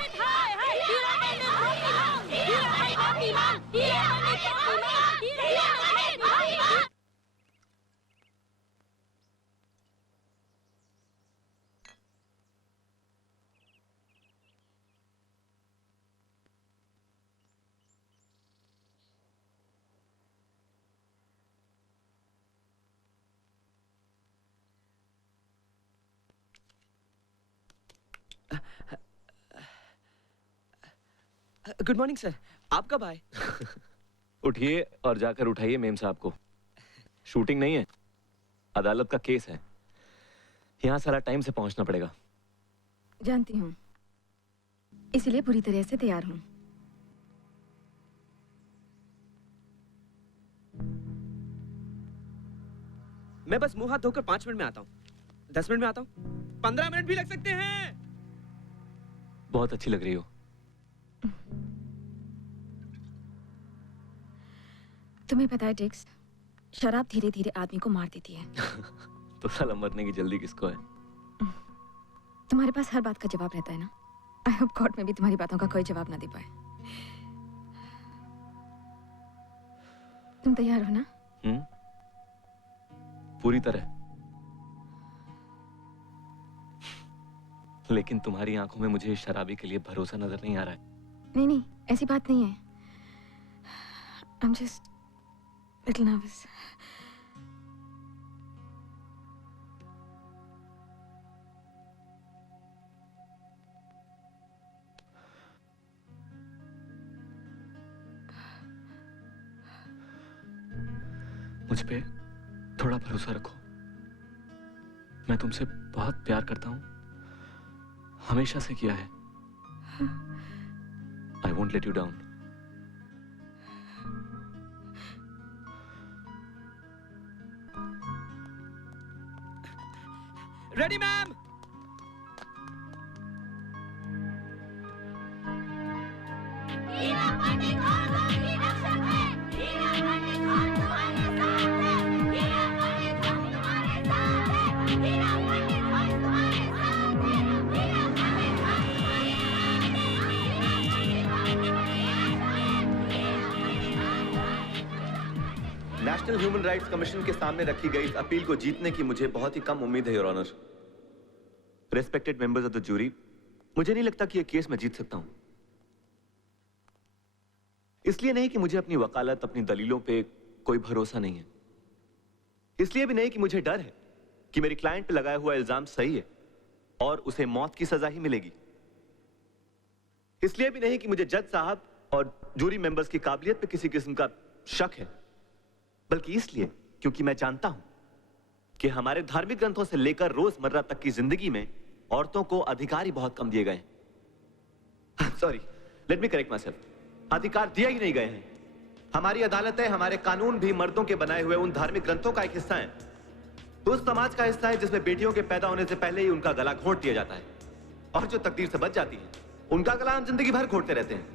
गुड मॉर्निंग सर, आप कब आए? उठिए और जाकर उठाइए मेम साहब को। शूटिंग नहीं है, अदालत का केस है। यहाँ सारा टाइम से पहुंचना पड़ेगा। जानती हूँ, इसीलिए पूरी तरह से तैयार हूँ। मैं बस मुंह हाथ धोकर 5 मिनट में आता हूँ। 10 मिनट में आता हूँ। 15 मिनट भी लग सकते हैं। बहुत अच्छी लग रही हो। तुम्हें पता है डिक्स, शराब धीरे धीरे आदमी को मार देती है। तो साला मरने की जल्दी किसको है? तुम्हारे पास हर बात का जवाब रहता है ना। आई होप कोर्ट में भी तुम्हारी बातों का कोई जवाब ना दे पाए। तुम तैयार हो ना? पूरी तरह। लेकिन तुम्हारी आंखों में मुझे शराबी के लिए भरोसा नजर नहीं आ रहा है। नहीं नहीं, ऐसी बात नहीं है। I'm just little nervous. मुझ पे थोड़ा भरोसा रखो। मैं तुमसे बहुत प्यार करता हूँ हमेशा से किया है। I won't let you down. Ready ma'am. National human rights commission के सामने रखी गई इस अपील को जीतने की मुझे बहुत ही कम उम्मीद है, your honour. Respected members of the jury, मुझे नहीं लगता कि यह केस मैं जीत सकता हूं। इसलिए नहीं कि मुझे अपनी वकालत, अपनी दलीलों पे कोई भरोसा नहीं है। इसलिए भी नहीं कि मुझे डर है कि मेरी क्लाइंट पे लगाया हुआ इल्जाम सही है और उसे मौत की सजा ही मिलेगी। इसलिए भी नहीं कि मुझे जज साहब और जूरी मेंबर्स की काबिलियत पे किसी किस्म का शक है, बल्कि इसलिए क्योंकि मैं जानता हूं कि हमारे धार्मिक ग्रंथों से लेकर रोजमर्रा तक की जिंदगी में औरतों को अधिकार ही बहुत कम दिए गए हैं। Sorry, let me correct my self. अधिकार दिए ही नहीं गए हैं। हमारी अदालतें, हमारे कानून भी मर्दों के बनाए हुए उन धार्मिक ग्रंथों का एक हिस्सा है, उस समाज का हिस्सा है जिसमें बेटियों के पैदा होने से पहले ही उनका गला घोंट दिया जाता है, और जो तकदीर से बच जाती है उनका गला हम जिंदगी भर घोंटते रहते हैं।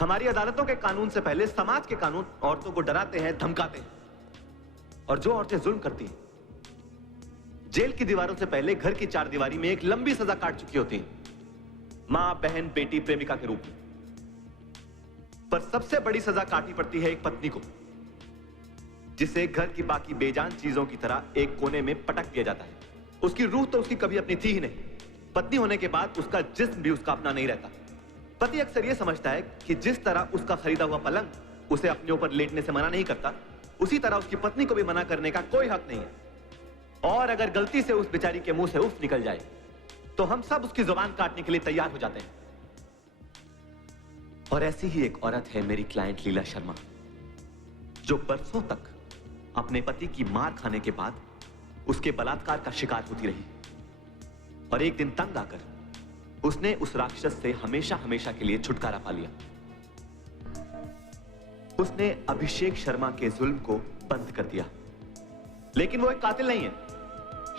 हमारी अदालतों के कानून से पहले समाज के कानून औरतों को डराते हैं, धमकाते हैं, और जो औरतें जुल्म करती हैं जेल की दीवारों से पहले घर की चार दीवारी में एक लंबी सजा काट चुकी होती हैं, मां, बहन, बेटी, प्रेमिका के रूप में। पर सबसे बड़ी सजा काटनी पड़ती है एक पत्नी को, जिसे घर की बाकी बेजान चीजों की तरह एक कोने में पटक दिया जाता है। उसकी रूह तो उसकी कभी अपनी थी ही नहीं। पत्नी होने के बाद उसका जिस्म भी उसका अपना नहीं रहता। पति अक्सर यह समझता है कि जिस तरह उसका खरीदा हुआ पलंग उसे अपने ऊपर लेटने से मना नहीं करता, उसी तरह उसकी पत्नी को भी मना करने का कोई हक नहीं है। और अगर गलती से उस बेचारी के मुंह से उफ निकल जाए तो हम सब उसकी जुबान काटने के लिए तैयार हो जाते हैं। और ऐसी ही एक औरत है मेरी क्लाइंट लीला शर्मा, जो बरसों तक अपने पति की मार खाने के बाद उसके बलात्कार का शिकार होती रही, और एक दिन तंग आकर उसने उस राक्षस से हमेशा हमेशा के लिए छुटकारा पा लिया। उसने अभिषेक शर्मा के जुल्म को बंद कर दिया। लेकिन वो एक कातिल नहीं है।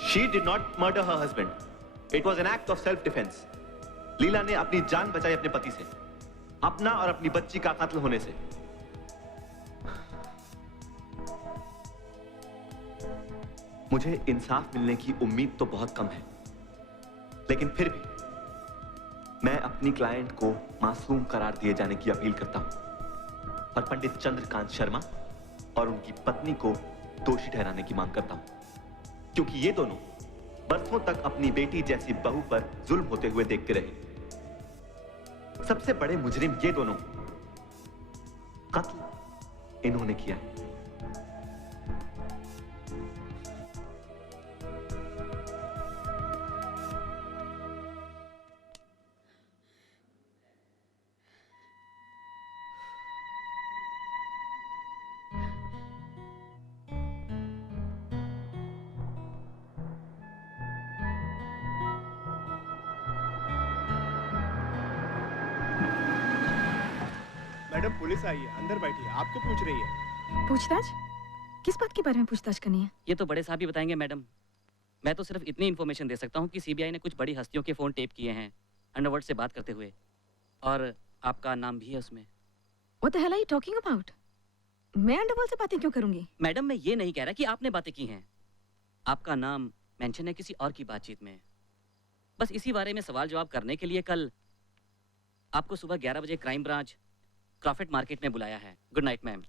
She did not murder her husband. It was an act of self-defense. लीला ने अपनी जान बचाई अपने पति से, अपना और अपनी बच्ची का कत्ल होने से। मुझे इंसाफ मिलने की उम्मीद तो बहुत कम है, लेकिन फिर भी मैं अपनी क्लाइंट को मासूम करार दिए जाने की अपील करता हूं और पंडित चंद्रकांत शर्मा और उनकी पत्नी को दोषी ठहराने की मांग करता हूं, क्योंकि ये दोनों बरसों तक अपनी बेटी जैसी बहू पर जुल्म होते हुए देखते रहे। सबसे बड़े मुजरिम ये दोनों, कत्ल इन्होंने किया है। मैडम पुलिस आई है, अंदर बैठी है, आपको पूछ रही है। पूछताछ? किस बात के बारे में पूछताछ करनी है? ये तो बड़े साहब ही बताएंगे मैडम। मैं तो सिर्फ इतनी इन्फॉर्मेशन दे सकता हूँ कि सीबीआई ने कुछ बड़ी हस्तियों के फोन टेप किए हैं अंडरवर्ल्ड से बात करते हुए, और आपका नाम भी है उसमें। What the hell are you talking about? मैं अंडरवर्ल्ड से बातें क्यों करूंगी? मैडम, मैं ये नहीं कह रहा कि आपने बातें की हैं। आपका नाम मेंशन है किसी और की बातचीत में। बस इसी बारे में सवाल जवाब करने के लिए कल आपको सुबह 11 बजे क्राइम ब्रांच क्रॉफर्ड मार्केट में बुलाया है। Good night ma'am.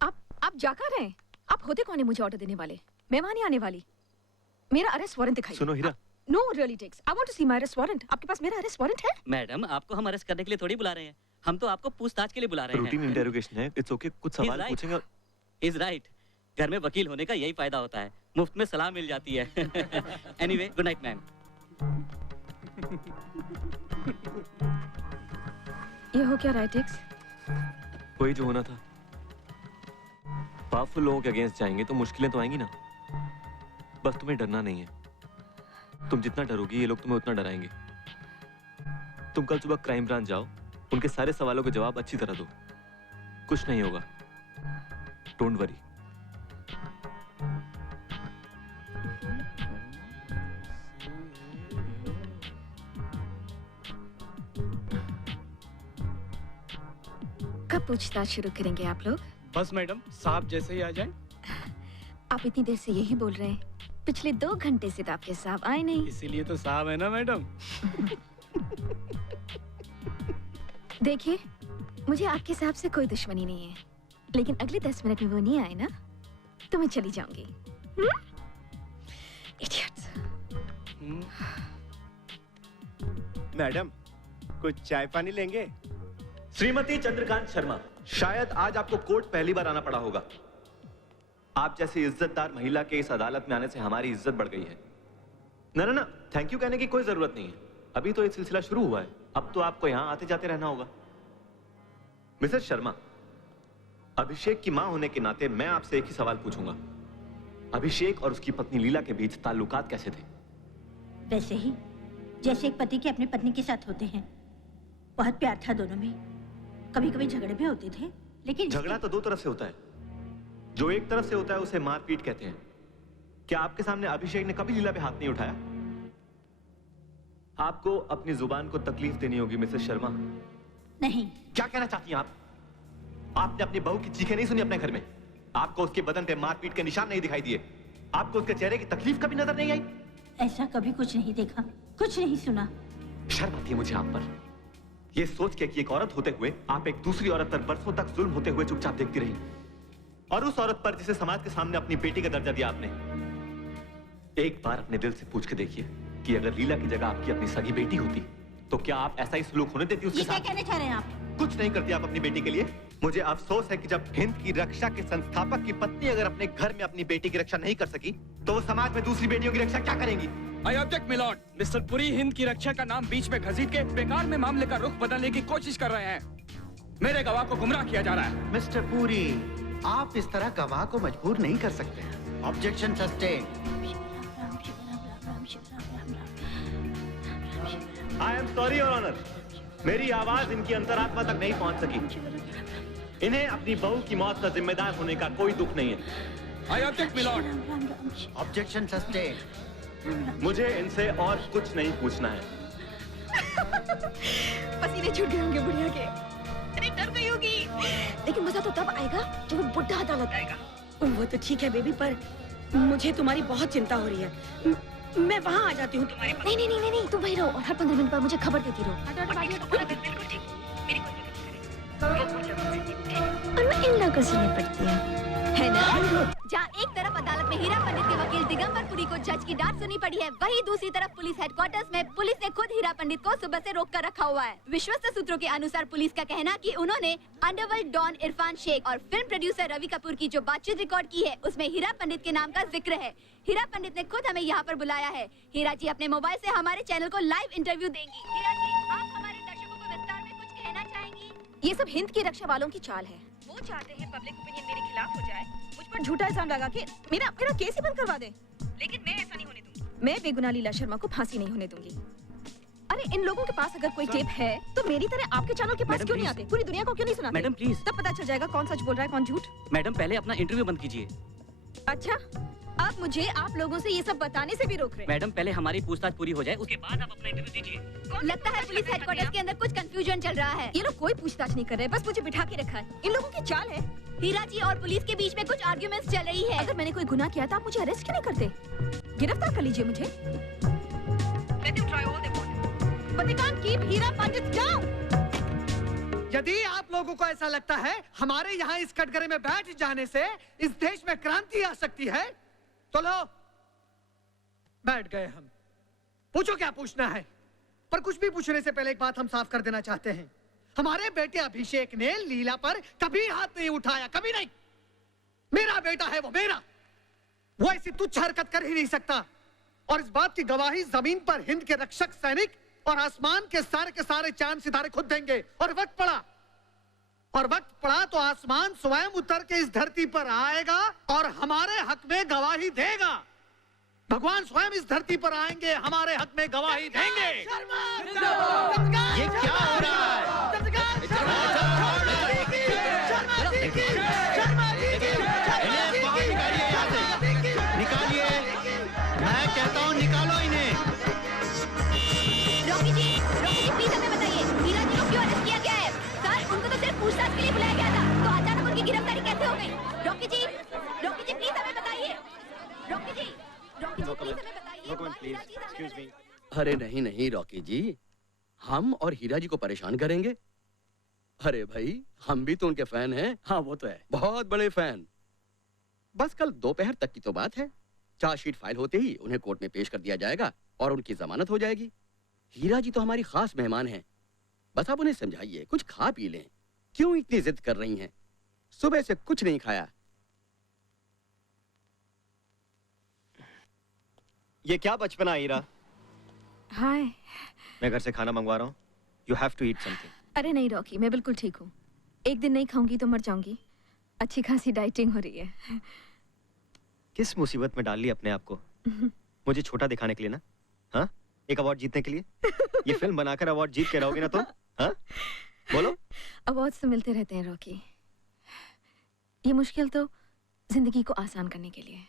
आप जा कहाँ रहे हैं? आप होते कौन है मुझे ऑर्डर देने वाले? मैं वहां नहीं आने वाली। मेरा अरेस्ट वारंट दिखाइए। सुनो Heera, no really takes. I want to see my arrest warrant. आपके पास मेरा अरेस्ट वारंट है? मैडम, आपको हम अरेस्ट करने के लिए थोड़ी बुला रहे हैं, हम तो आपको पूछताछ के लिए बुला रहे हैं। रूटीन इंटरोगेशन है, इट्स ओके, कुछ सवाल पूछेंगे। Is right. घर में वकील होने का यही फायदा होता है, मुफ्त में सलाह मिल जाती है। Anyway, good night ma'am. ये हो क्या राइटेक्स? वही जो होना था। पावरफुल लोगों के अगेंस्ट जाएंगे तो मुश्किलें तो आएंगी ना। बस तुम्हें डरना नहीं है। तुम जितना डरोगी ये लोग तुम्हें उतना डराएंगे। तुम कल सुबह क्राइम ब्रांच जाओ, उनके सारे सवालों के जवाब अच्छी तरह दो। कुछ नहीं होगा, डोंट वरी। कब पूछताछ शुरू करेंगे आप लोग? बस मैडम, साहब जैसे ही आ जाएं। आप इतनी देर से यही बोल रहे हैं, पिछले 2 घंटे से तो आपके साहब आए नहीं। इसीलिए तो साहब है ना मैडम। देखिए, मुझे आपके साहब से कोई दुश्मनी नहीं है, लेकिन अगले 10 मिनट में वो नहीं आए ना तो मैं चली जाऊंगी। Idiots। मैडम, कुछ चाय पानी लेंगे? श्रीमती चंद्रकांत शर्मा, शायद आज आपको कोर्ट पहली बार आना पड़ा होगा। आप जैसी इज्जतदार महिला के इस अदालत में आने से हमारी इज्जत बढ़ गई है। ना ना ना, थैंक यू कहने की कोई जरूरत नहीं है, अभी तो ये सिलसिला शुरू हुआ है, अब तो आपको यहां आते जाते रहना होगा। मिसेस शर्मा, अभिषेक की मां होने के नाते मैं आपसे एक ही सवाल पूछूंगा। अभिषेक और उसकी पत्नी लीला के बीच ताल्लुकात कैसे थे? वैसे ही जैसे एक पति के अपनी पत्नी के साथ होते हैं। बहुत प्यार था दोनों में, कभी कभी झगड़े भी होते थे, लेकिन झगड़ा तो 2 तरफ से होता है। जो एक तरफ से होता है उसे मारपीट कहते हैं। क्या आपके सामने अभिषेक ने कभी लीला पे हाथ नहीं उठाया? आपको अपनी जुबान को तकलीफ देनी होगी मिसेस शर्मा। नहीं। क्या कहना चाहती हैं आप? आपने अपनी बहू की चीखें नहीं सुनी अपने घर में? आपको उसके बदन पे मारपीट के निशान नहीं दिखाई दिए? आपको उसके चेहरे की तकलीफ कभी नजर नहीं आई? ऐसा कभी कुछ नहीं देखा, कुछ नहीं सुना। शर्म आती है मुझे आप पर, यह सोच के कि एक औरत होते हुए आप एक दूसरी औरत पर बरसों तक जुल्म होते हुए चुपचाप देखती रही, और उस औरत पर जिसे समाज के सामने अपनी बेटी का दर्जा दिया आपने। एक बार अपने दिल से पूछ के देखिए कि अगर लीला की जगह आपकी अपनी सगी बेटी होती तो क्या आप ऐसा ही सलूक होने देती उसके ये क्या साथ? कहना चाह रहे हैं आप? कुछ नहीं करती आप अपनी बेटी के लिए? मुझे अफसोस है कि जब हिंद की रक्षा के संस्थापक की पत्नी अगर अपने घर में अपनी बेटी की रक्षा नहीं कर सकी तो वो समाज में दूसरी बेटियों की रक्षा क्या करेंगी? I object, my lord. Mister Puri Hind की रक्षा का नाम बीच में घसीट के बेकार में मामले का रुख बदलने की कोशिश कर रहे हैं। मेरे गवाह को गुमराह किया जा रहा है। मिस्टर पुरी, आप इस तरह गवाह को मजबूर नहीं कर सकते हैं। Objection sustain. I am sorry your honour, मेरी आवाज इनकी अंतरात्मा तक नहीं पहुंच सकी। इन्हें अपनी बहू की मौत का जिम्मेदार होने का कोई दुख नहीं है। I object, my lord. Objection sustain. मुझे इनसे और कुछ नहीं पूछना है। पसीने छूट गए होंगे बुढ़िया के। अरे डर गई होगी, लेकिन मजा तो तब आएगा जब वो बुढ़ा अदालत आएगा। वो तो ठीक है बेबी, पर मुझे तुम्हारी बहुत चिंता हो रही है। मैं वहाँ आ जाती हूँ तुम्हारे पास। नहीं, तुम वहीं रहो और हर 15 मिनट पर मुझे खबर देती रहो। और मैं इन लोगों से निपटती हूँ, है ना? जहाँ एक तरफ अदालत में हीरा पंडित के वकील दिगंबर पुरी को जज की डांट सुनी पड़ी है, वहीं दूसरी तरफ पुलिस हेडक्वार्टर्स में पुलिस ने खुद हीरा पंडित को सुबह से रोक कर रखा हुआ है। विश्वस्त सूत्रों के अनुसार पुलिस का कहना कि उन्होंने अंडरवर्ल्ड डॉन इरफान शेख और फिल्म प्रोड्यूसर रवि कपूर की जो बातचीत रिकॉर्ड की है उसमें हीरा पंडित के नाम का जिक्र है। हीरा पंडित ने खुद हमें यहाँ पर बुलाया है। हीरा जी अपने मोबाइल से हमारे चैनल को लाइव इंटरव्यू देंगी। हीरा जी, आप हमारे दर्शकों को विस्तार में कुछ कहना चाहेंगी? ये सब हिंद की रक्षा वालों की चाल है। वो चाहते हैं पब्लिक ओपिनियन मेरे खिलाफ हो जाए, मुझ पर झूठा इल्जाम लगा के मेरा केस ही बंद करवा दे। लेकिन मैं ऐसा नहीं होने दूंगी। मैं बेगुनाह लीला शर्मा को फांसी नहीं होने दूंगी। अरे इन लोगों के पास अगर कोई टेप है तो मेरी तरह आपके चैनल के पास क्यों नहीं आते? पूरी दुनिया को क्यों नहीं सुनाते? Madam please. तब पता चल जाएगा कौन सच बोल रहा है कौन झूठ। मैडम पहले अपना इंटरव्यू बंद कीजिए। अच्छा, आप मुझे आप लोगों से ये सब बताने से भी रोक रहे हैं। मैडम पहले हमारी पूछताछ पूरी हो जाए उसके बाद आप अपना इंटरव्यू दीजिए। लगता है पुलिस हेडक्वार्टर्स के अंदर कुछ कंफ्यूजन चल रहा है। ये लोग कोई पूछताछ नहीं कर रहे, बस मुझे बिठा के रखा है। इन लोगों की चाल है। हीरा जी और पुलिस के बीच में कुछ आर्ग्यूमेंट्स चल रही है। अगर मैंने कोई गुनाह किया था आप मुझे अरेस्ट क्यों नहीं करते? गिरफ्तार कर लीजिए मुझे। हीरा पंडित जाओ। यदि आप लोगों को ऐसा लगता है हमारे यहाँ इस कटघरे में बैठ जाने से इस देश में क्रांति आ सकती है तो लो, बैठ गए हम। पूछो क्या पूछना है, पर कुछ भी पूछने से पहले एक बात हम साफ कर देना चाहते हैं। हमारे बेटे अभिषेक ने लीला पर कभी हाथ नहीं उठाया, कभी नहीं। मेरा बेटा है वो, मेरा। वो ऐसी तुच्छ हरकत कर ही नहीं सकता। और इस बात की गवाही जमीन पर हिंद के रक्षक सैनिक और आसमान के सारे चांद सितारे खुद देंगे। और वक्त पड़ा तो आसमान स्वयं उतर के इस धरती पर आएगा और हमारे हक में गवाही देगा। भगवान स्वयं इस धरती पर आएंगे, हमारे हक में गवाही देंगे। ये क्या हो रहा है? निकालिए, मैं कहता हूँ निकालो इन्हें। रॉकी जी प्लीज हमें बताइए, हीरा जी को क्यों अरेस्ट किया गया है? सर, उनको तो सिर्फ पूछताछ के लिए बुलाया गया था, तो अचानक उनकी गिरफ्तारी कैसे हो गई? रॉकी जी प्लीज हमें बताइए। रॉकी जी प्लीज हमें बताइए। अरे नहीं नहीं रॉकी जी, हम और हीरा जी को परेशान करेंगे? अरे भाई, हम भी तो उनके फैन हैं। हाँ वो तो है, बहुत बड़े फैन। बस कल दोपहर तक की तो बात है। चार्जशीट फाइल होते ही उन्हें कोर्ट में पेश कर दिया जाएगा और उनकी जमानत हो जाएगी। हीरा जी तो हमारी खास मेहमान हैं। बस आप उन्हें समझाइए, कुछ खा पी लें। क्यों इतनी जिद कर रही हैं? सुबह से कुछ नहीं खाया। ये क्या बचपना हीरा? हाय। मैं घर से खाना मंगवा रहा हूँ। You have to eat something. अरे नहीं रॉकी, मैं बिल्कुल ठीक हूँ। एक दिन नहीं खाऊंगी तो मर जाऊंगी। अच्छी खासी डाइटिंग हो रही है। किस मुसीबत में डाल ली अपने आप को? मुझे छोटा दिखाने के लिए ना? हाँ, एक अवार्ड जीतने के लिए? ये फिल्म बनाकर अवार्ड जीत के रहोगे ना तुम? हाँ, बोलो। अवार्ड्स तो मिलते रहते हैं रॉकी। ये मुश्किल तो जिंदगी को आसान करने के लिए।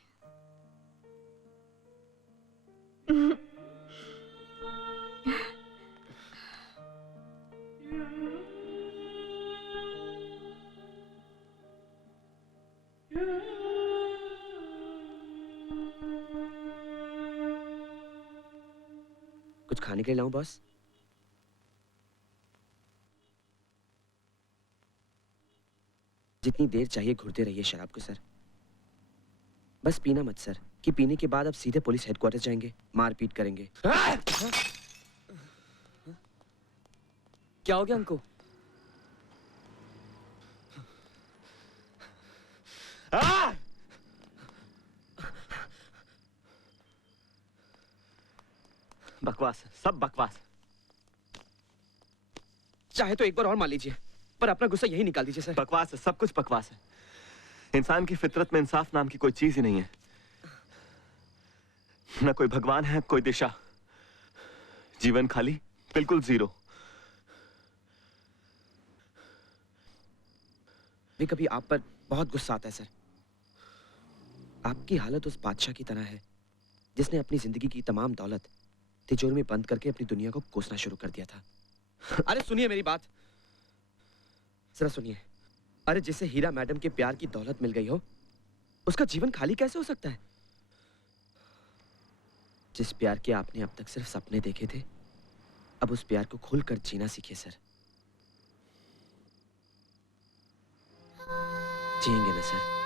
कुछ खाने के लिए लाऊं बॉस? जितनी देर चाहिए घुरते रहिए शराब को सर। बस पीना मत सर, कि पीने के बाद अब सीधे पुलिस हेडक्वार्टर जाएंगे, मारपीट करेंगे। क्या हो गया उनको? बकवास, सब बकवास। चाहे तो एक बार और मार लीजिए, पर अपना गुस्सा यही निकाल दीजिए सर। बकवास है, सब कुछ बकवास है। इंसान की फितरत में इंसाफ नाम की कोई चीज ही नहीं है। न कोई भगवान है, कोई दिशा। जीवन खाली, बिल्कुल जीरो। भी कभी आप पर बहुत गुस्सा आता है सर। आपकी हालत उस बादशाह की तरह है जिसने अपनी जिंदगी की तमाम दौलत तिजोरी में बंद करके अपनी दुनिया को कोसना शुरू कर दिया था। अरे सुनिए मेरी बात, जरा सुनिए। अरे जिसे हीरा मैडम के प्यार की दौलत मिल गई हो, उसका जीवन खाली कैसे हो सकता है? जिस प्यार के आपने अब तक सिर्फ सपने देखे थे, अब उस प्यार को खुलकर जीना सीखिए सर। जिएंगे ना सर?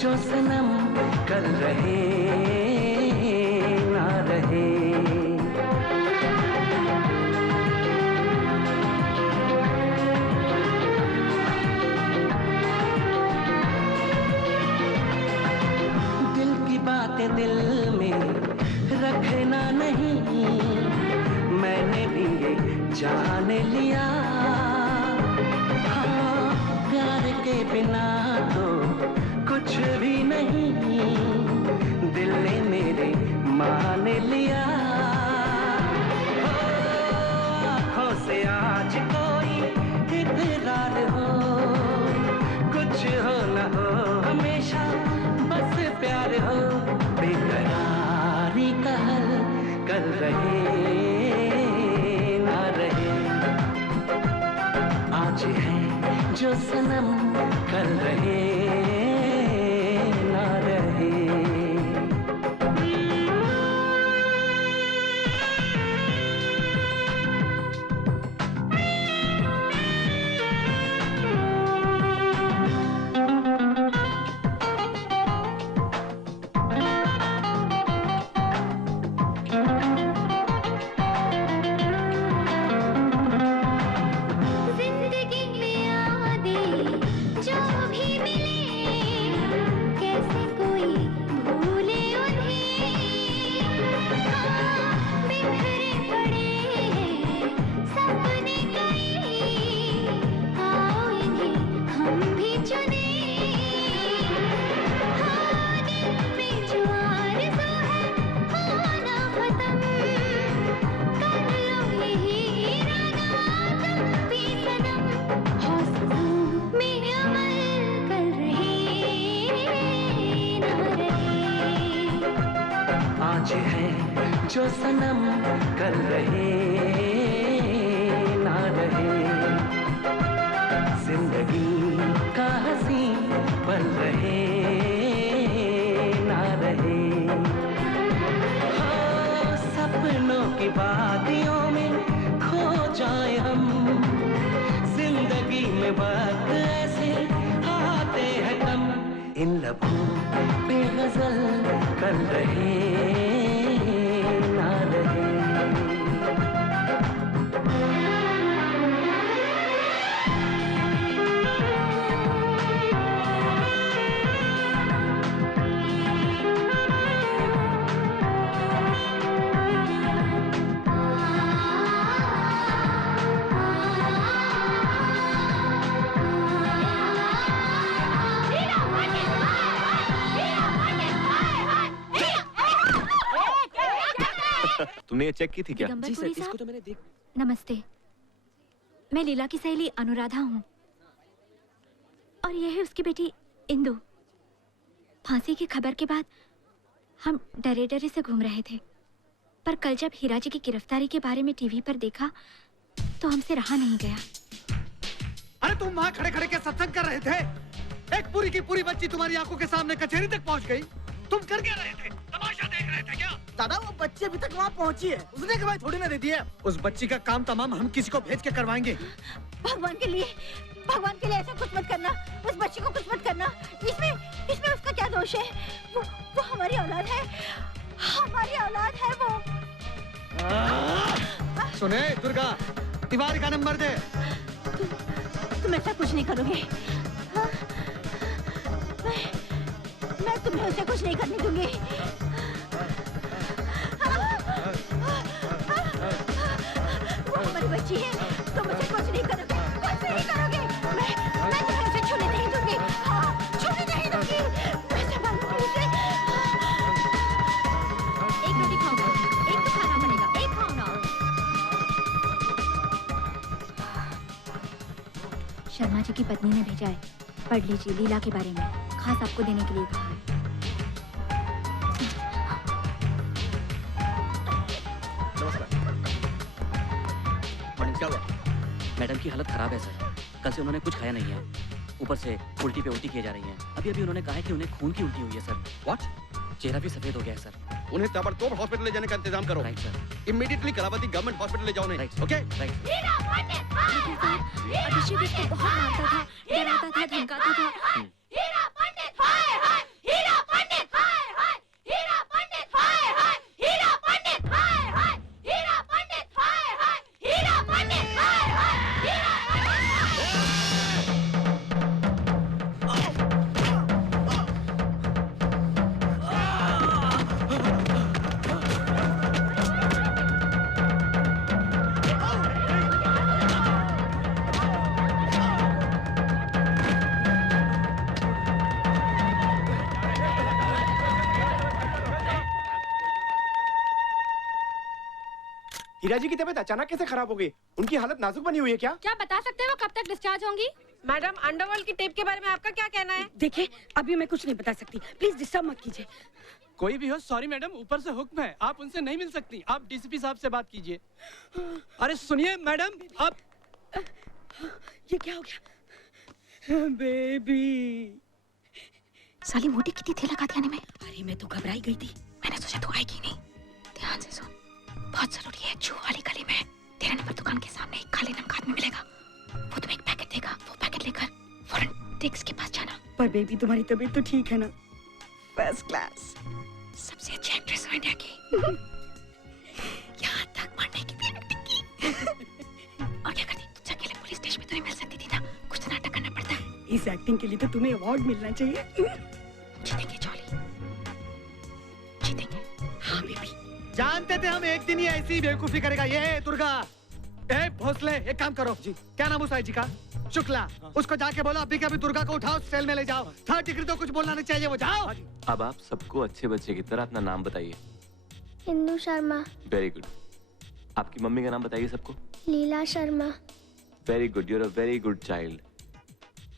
जो सनम कल रहे ना रहे। दिल की बातें दिल में रखना नहीं, मैंने भी ये जान लिया। हाँ, प्यार के बिना तो कुछ भी नहीं, दिल ने मेरे मान जो सनम कल रहे ना रहे। जिंदगी में यादें जो भी मिले कैसे कोई भूले उन्हें। हाँ, बिखरे पड़े हैं सपने कई, आओ इन्हें हम भी चुने। हाँ, दिल में जो आरज़ू है होना खत्म, कर लो यही इरादा तुम भी सनम। हौसलों में अमल कर रहे ना रहे। आज है जो सनम कल रहे ना रहे। जिंदगी का हंसी पल रहे ना रहे। हाँ, सपनों की वादियों में खो जाए हम। जिंदगी में वक्त ऐसे आते हैं कम। इन लबों पे गजल कर रहे ना रहे। तुमने ये चेक की थी क्या? दिगंबर जी सर, पुरी इसको साहब? तो मैंने देख। नमस्ते, मैं लीला की सहेली अनुराधा हूँ और यह है उसकी बेटी इंदु। फांसी की खबर के बाद हम डरे डरे से घूम रहे थे, पर कल जब हीरा जी की गिरफ्तारी के बारे में टीवी पर देखा तो हमसे रहा नहीं गया। अरे तुम वहाँ खड़े खड़े के सत्संग कर रहे थे, एक पूरी की पूरी बच्ची तुम्हारी आंखों के सामने कचहरी तक पहुँच गई। तुम कर क्या रहे थे? तमाशा देख रहे थे क्या? दादा वो बच्ची अभी तक वहाँ पहुँची है, उसने के बाद थोड़ी ना दे दी है। उस बच्ची का काम तमाम हम किसी को भेज के करवाएंगे। भगवान के लिए ऐसा कुछ मत करना, उस बच्ची को कुछ मत करना। इसमें उसका क्या दोष है? वो हमारी औलाद है, हमारी औलाद है वो। सुने दुर्गा, तिवारी का नंबर दे। तुम ऐसा कुछ नहीं करोगे। हाँ? मैं तुम्हें उसे कुछ नहीं करने दूंगी। वो हमारी बच्ची है, तुम उसे कुछ नहीं करोगे, कुछ नहीं करोगे। मैं तुम्हें उसे छूने नहीं दूंगी। हाँ, छूने नहीं दूंगी। मैं संभालूंगी उसे। एक रोटी खाओ, एक तो खाना पड़ेगा, एक खाओ ना। शर्मा जी की पत्नी ने भेजा है, पढ़ लीजिए लीला के बारे में, खास आपको देने के लिए कहा है। मॉर्निंग, क्या हुआ? मैडम की हालत खराब है सर, कल से उन्होंने कुछ खाया नहीं है, ऊपर से उल्टी पे उल्टी किए जा रही हैं। अभी अभी उन्होंने कहा है कि उन्हें खून की उल्टी हुई है सर। व्हाट? चेहरा भी सफेद हो गया है सर। उन्हें ताबड़तोड़ हॉस्पिटल ले जाने का इंतजाम करो। Right sir. Immediately Kalavati government hospital ले जाओ उन्हें। Right okay? राइट। अभिषेक इसको बहुत मारता था, डराता था, धमकाता था। हीरा पंडित हाय हाय, हीरा पंडित हाय हाय, हीरा पंडित हाय हाय, हीरा पंडित हाय हाय, हीरा पंडित हाय हाय, हीरा पंडित हाय हाय, हीरा हीरा जी की तबीयत अचानक कैसे खराब हो गई? उनकी हालत नाजुक बनी हुई है क्या? क्या बता सकते हैं वो कब तक डिस्चार्ज होंगी? मैडम, अंडरवर्ल्ड की टेप के बारे में आपका क्या कहना है? देखिए, अभी मैं कुछ नहीं बता सकती, प्लीज डिस्टर्ब मत कीजिए। कोई भी हो, सॉरी मैडम, ऊपर से हुक्म है, आप उनसे नहीं मिल सकती। आप डीसीपी साहब से बात कीजिए। अरे सुनिए मैडम, आप ये क्या हो गया? बेबी। साली मोटी कितनी थी लगा दिया ने में। अरे मैं तो घबराई गई थी। मैंने सोचा तू आएगी नहीं। ध्यान से सुन, बहुत जरूरी है। जू वाली गली में तेरे नंबर दुकान के सामने एक काले नमक आदमी मिलेगा। वो तुम्हें एक पैकेट देगा। वो पैकेट लेकर फौरन टेक्स के पास जाना। पर बेबी तुम्हारी तबीयत तो ठीक है ना? First class. सबसे अच्छी एक्ट्रेस हो इंडिया की। यहाँ तक मरने की भी एक्टिंग की। और क्या करती? तुझसे अकेले पुलिस स्टेशन में तो नहीं मिल सकती थी ना। कुछ तो नाटक करना पड़ता है। इस एक्टिंग के लिए तो तुम्हें अवार्ड मिलना चाहिए। जीतेंगे जॉली, जीतेंगे। हाँ बेबी। जानते थे हम एक दिन ही ऐसी बेवकूफी करेगा ये दुर्गा। ए भोसले, एक काम करो जी। क्या नाम उस आई जी का? शुक्ला। उसको जाके बोलो अभी के अभी दुर्गा को उठाओ, सेल में ले जाओ। 3rd डिग्री तो कुछ बोलना नहीं चाहिए, वो जाओ। अब आप सबको अच्छे बच्चे की तरह अपना नाम बताइए। इंदु शर्मा। Very good. आपकी मम्मी का नाम बताइए सबको। Leela Sharma. Very good, you're a very good child.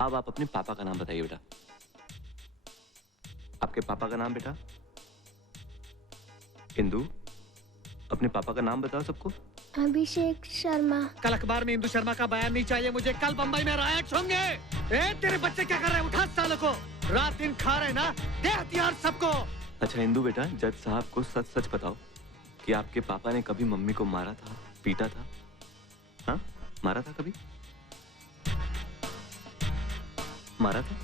अब आप अपने पापा का नाम बताइए बेटा। आपके पापा का नाम बेटा? इंदु, अपने पापा का नाम बताओ सबको। अभिषेक शर्मा। कल अखबार में इंदु शर्मा का बयान नहीं चाहिए मुझे। कल बम्बई में रायट्स होंगे। ए तेरे बच्चे क्या कर रहे हैं? उठा सालों को। रात दिन खा रहे ना, दे हथियार सबको। अच्छा इंदु बेटा, जज साहब को सच सच बताओ कि आपके पापा ने कभी मम्मी को मारा था, पीटा था? हाँ, मारा था कभी? मारा था?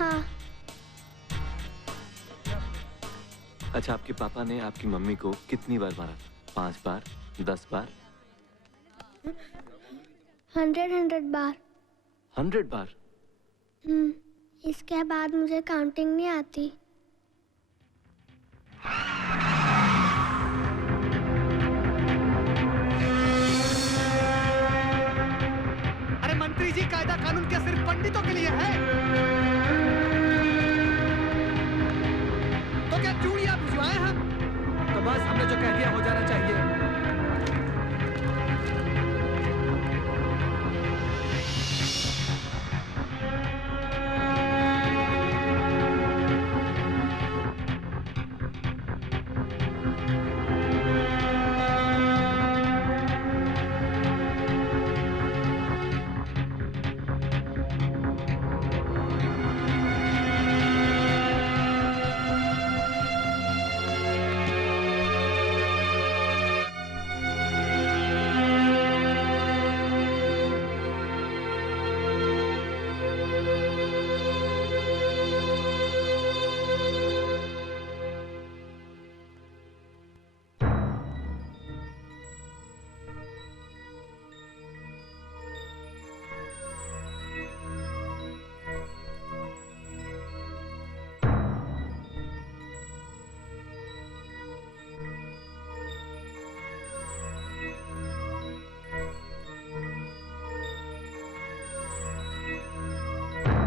हाँ। अच्छा, आपके पापा ने आपकी मम्मी को कितनी बार मारा था? 5 बार, 10 बार? 100 बार। 100 बार? इसके बाद मुझे काउंटिंग नहीं आती। अरे मंत्री जी, कायदा कानून क्या सिर्फ पंडितों के लिए है? तो क्या चूड़ियां भिजवाए हम? तो बस हमने जो कह दिया हो जाना चाहिए।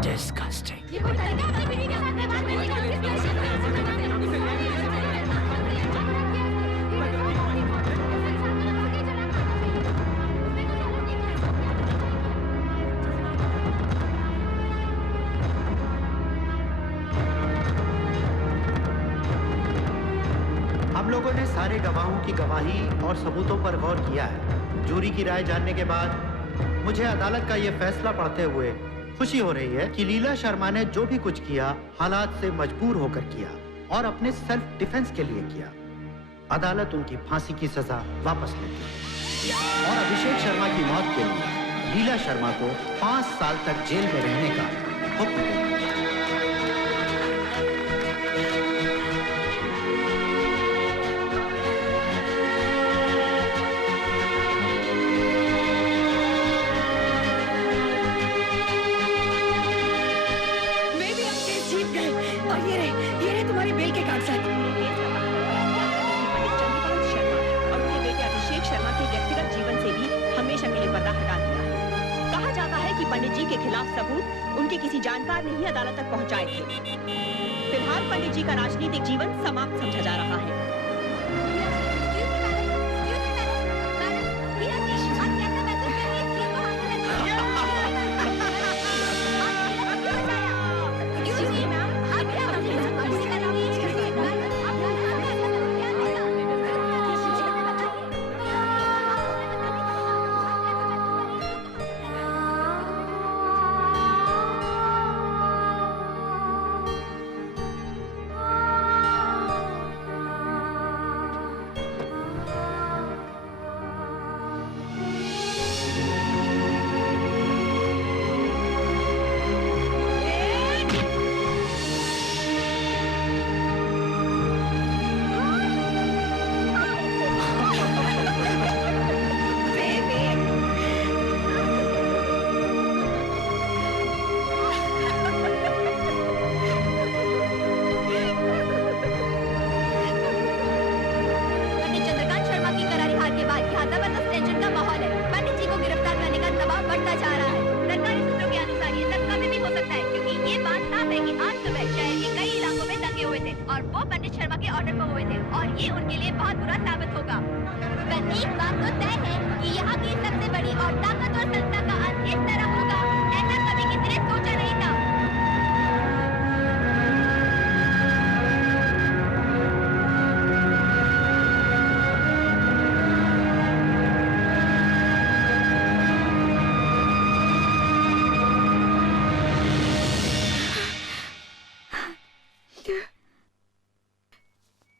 Disgusting. हम लोगों ने सारे गवाहों की गवाही और सबूतों पर गौर किया है। जूरी की राय जानने के बाद मुझे अदालत का ये फैसला पढ़ते हुए खुशी हो रही है कि लीला शर्मा ने जो भी कुछ किया हालात से मजबूर होकर किया और अपने सेल्फ डिफेंस के लिए किया। अदालत उनकी फांसी की सजा वापस लेती है और अभिषेक शर्मा की मौत के लिए लीला शर्मा को 5 साल तक जेल में रहने का हुक्म देती है। पंडित जी के खिलाफ सबूत उनके किसी जानकार ने ही अदालत तक पहुंचाए थे। फिलहाल पंडित जी का राजनीतिक जीवन समाप्त समझा जा रहा है। वो पंडित शर्मा के ऑर्डर पर हुए थे और ये उनके लिए बहुत बुरा साबित होगा। पर एक बात तो तय है कि यहाँ की सबसे बड़ी और ताकतवर संस्था का अंत इस तरह होगा, ऐसा कभी किसी ने सोचा नहीं था।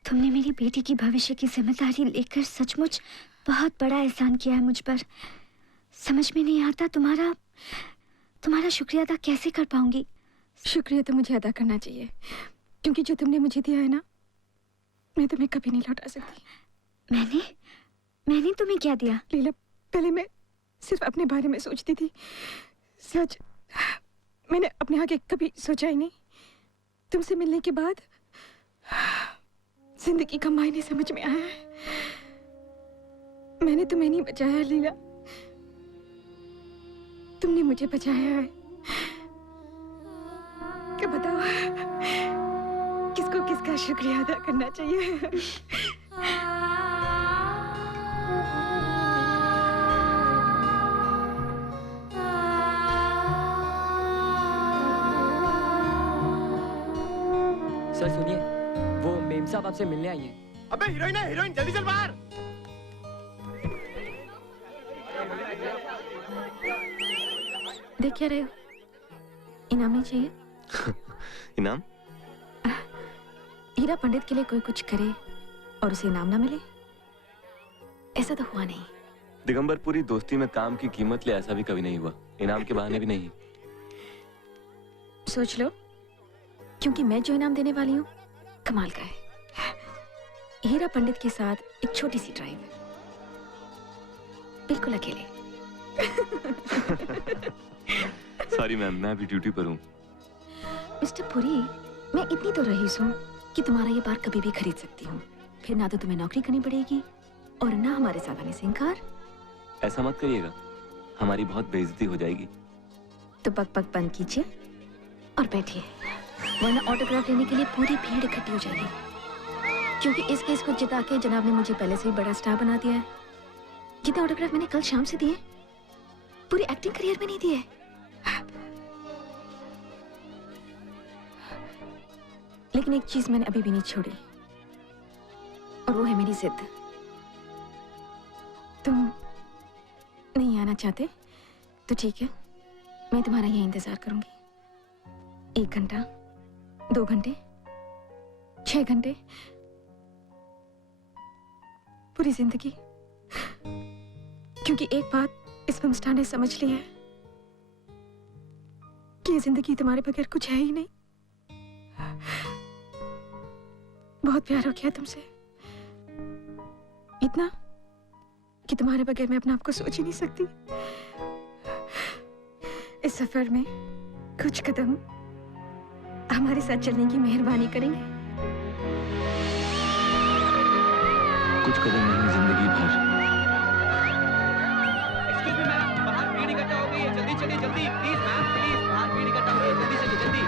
तुमने मेरी बेटी की भविष्य की जिम्मेदारी लेकर सचमुच बहुत बड़ा एहसान किया है मुझ पर। समझ में नहीं आता तुम्हारा शुक्रिया अदा कैसे कर पाऊंगी। शुक्रिया तो मुझे अदा करना चाहिए, क्योंकि जो तुमने मुझे दिया है ना, मैं तुम्हें कभी नहीं लौटा सकती। मैंने तुम्हें क्या दिया? लीला, पहले मैं सिर्फ अपने बारे में सोचती थी। सच, मैंने अपने आगे कभी सोचा ही नहीं। तुमसे मिलने के बाद जिंदगी का मायने समझ में आया है। मैंने तुम्हें नहीं बचाया लीला, तुमने मुझे बचाया है। क्या बताओ, किसको किसका शुक्रिया अदा करना चाहिए। सर सुनिए, वो मेम साहब आपसे मिलने आई हैं। अबे हीरोइन है, हीरोइन, जल्दी चल बाहर। देख क्या रहे हो? इनाम नहीं चाहिए? इनाम? हीरा पंडित के लिए कोई कुछ करे और उसे इनाम ना मिले, ऐसा तो हुआ नहीं। दिगंबर पुरी, दोस्ती में काम की कीमत ले ऐसा भी कभी नहीं हुआ, इनाम के बहाने भी नहीं। सोच लो, क्योंकि मैं जो इनाम देने वाली हूँ कमाल का है। हीरा पंडित के साथ एक छोटी सी ड्राइव, बिल्कुल अकेले। सॉरी मैम, मैं अभी ड्यूटी पर हूँ। मिस्टर पुरी, मैं इतनी तो रईस हूँ कि तुम्हारा ये बार कभी भी खरीद सकती हूँ। फिर ना तो तुम्हें नौकरी करनी पड़ेगी और ना हमारे साथ आने से इनकार। ऐसा मत करिएगा, हमारी बहुत बेइज्जती हो जाएगी। तो बक बक बंद कीजिए और बैठिए, वरना ऑटोग्राफ लेने के लिए पूरी भीड़ इकट्ठी हो जाएगी। क्योंकि इस केस को जिता के जनाब ने मुझे पहले से ही बड़ा स्टार बना दिया है। जितने ऑटोग्राफ मैंने कल शाम से दिए, पूरी एक्टिंग करियर में नहीं दिए। लेकिन एक चीज मैंने अभी भी नहीं छोड़ी, और वो है मेरी जिद। तुम नहीं आना चाहते तो ठीक है, मैं तुम्हारा यही इंतजार करूंगी। 1 घंटा, 2 घंटे, 6 घंटे, पूरी जिंदगी। क्योंकि एक बात इस फिल्म स्टार ने समझ ली है कि ये जिंदगी तुम्हारे बगैर कुछ है ही नहीं। बहुत प्यार हो गया तुमसे, इतना कि तुम्हारे बगैर मैं अपने आप को सोच ही नहीं सकती। इस सफर में कुछ कदम हमारे साथ चलने की मेहरबानी करेंगे। कुछ कदम नहीं, जिंदगी भर। एक्सक्यूज मी मैम, बाहर भीड़ इकट्ठा हो गई है, जल्दी चलिए, जल्दी प्लीज मैम, प्लीज, बाहर भीड़ इकट्ठा हो गई है, जल्दी चलिए, जल्दी।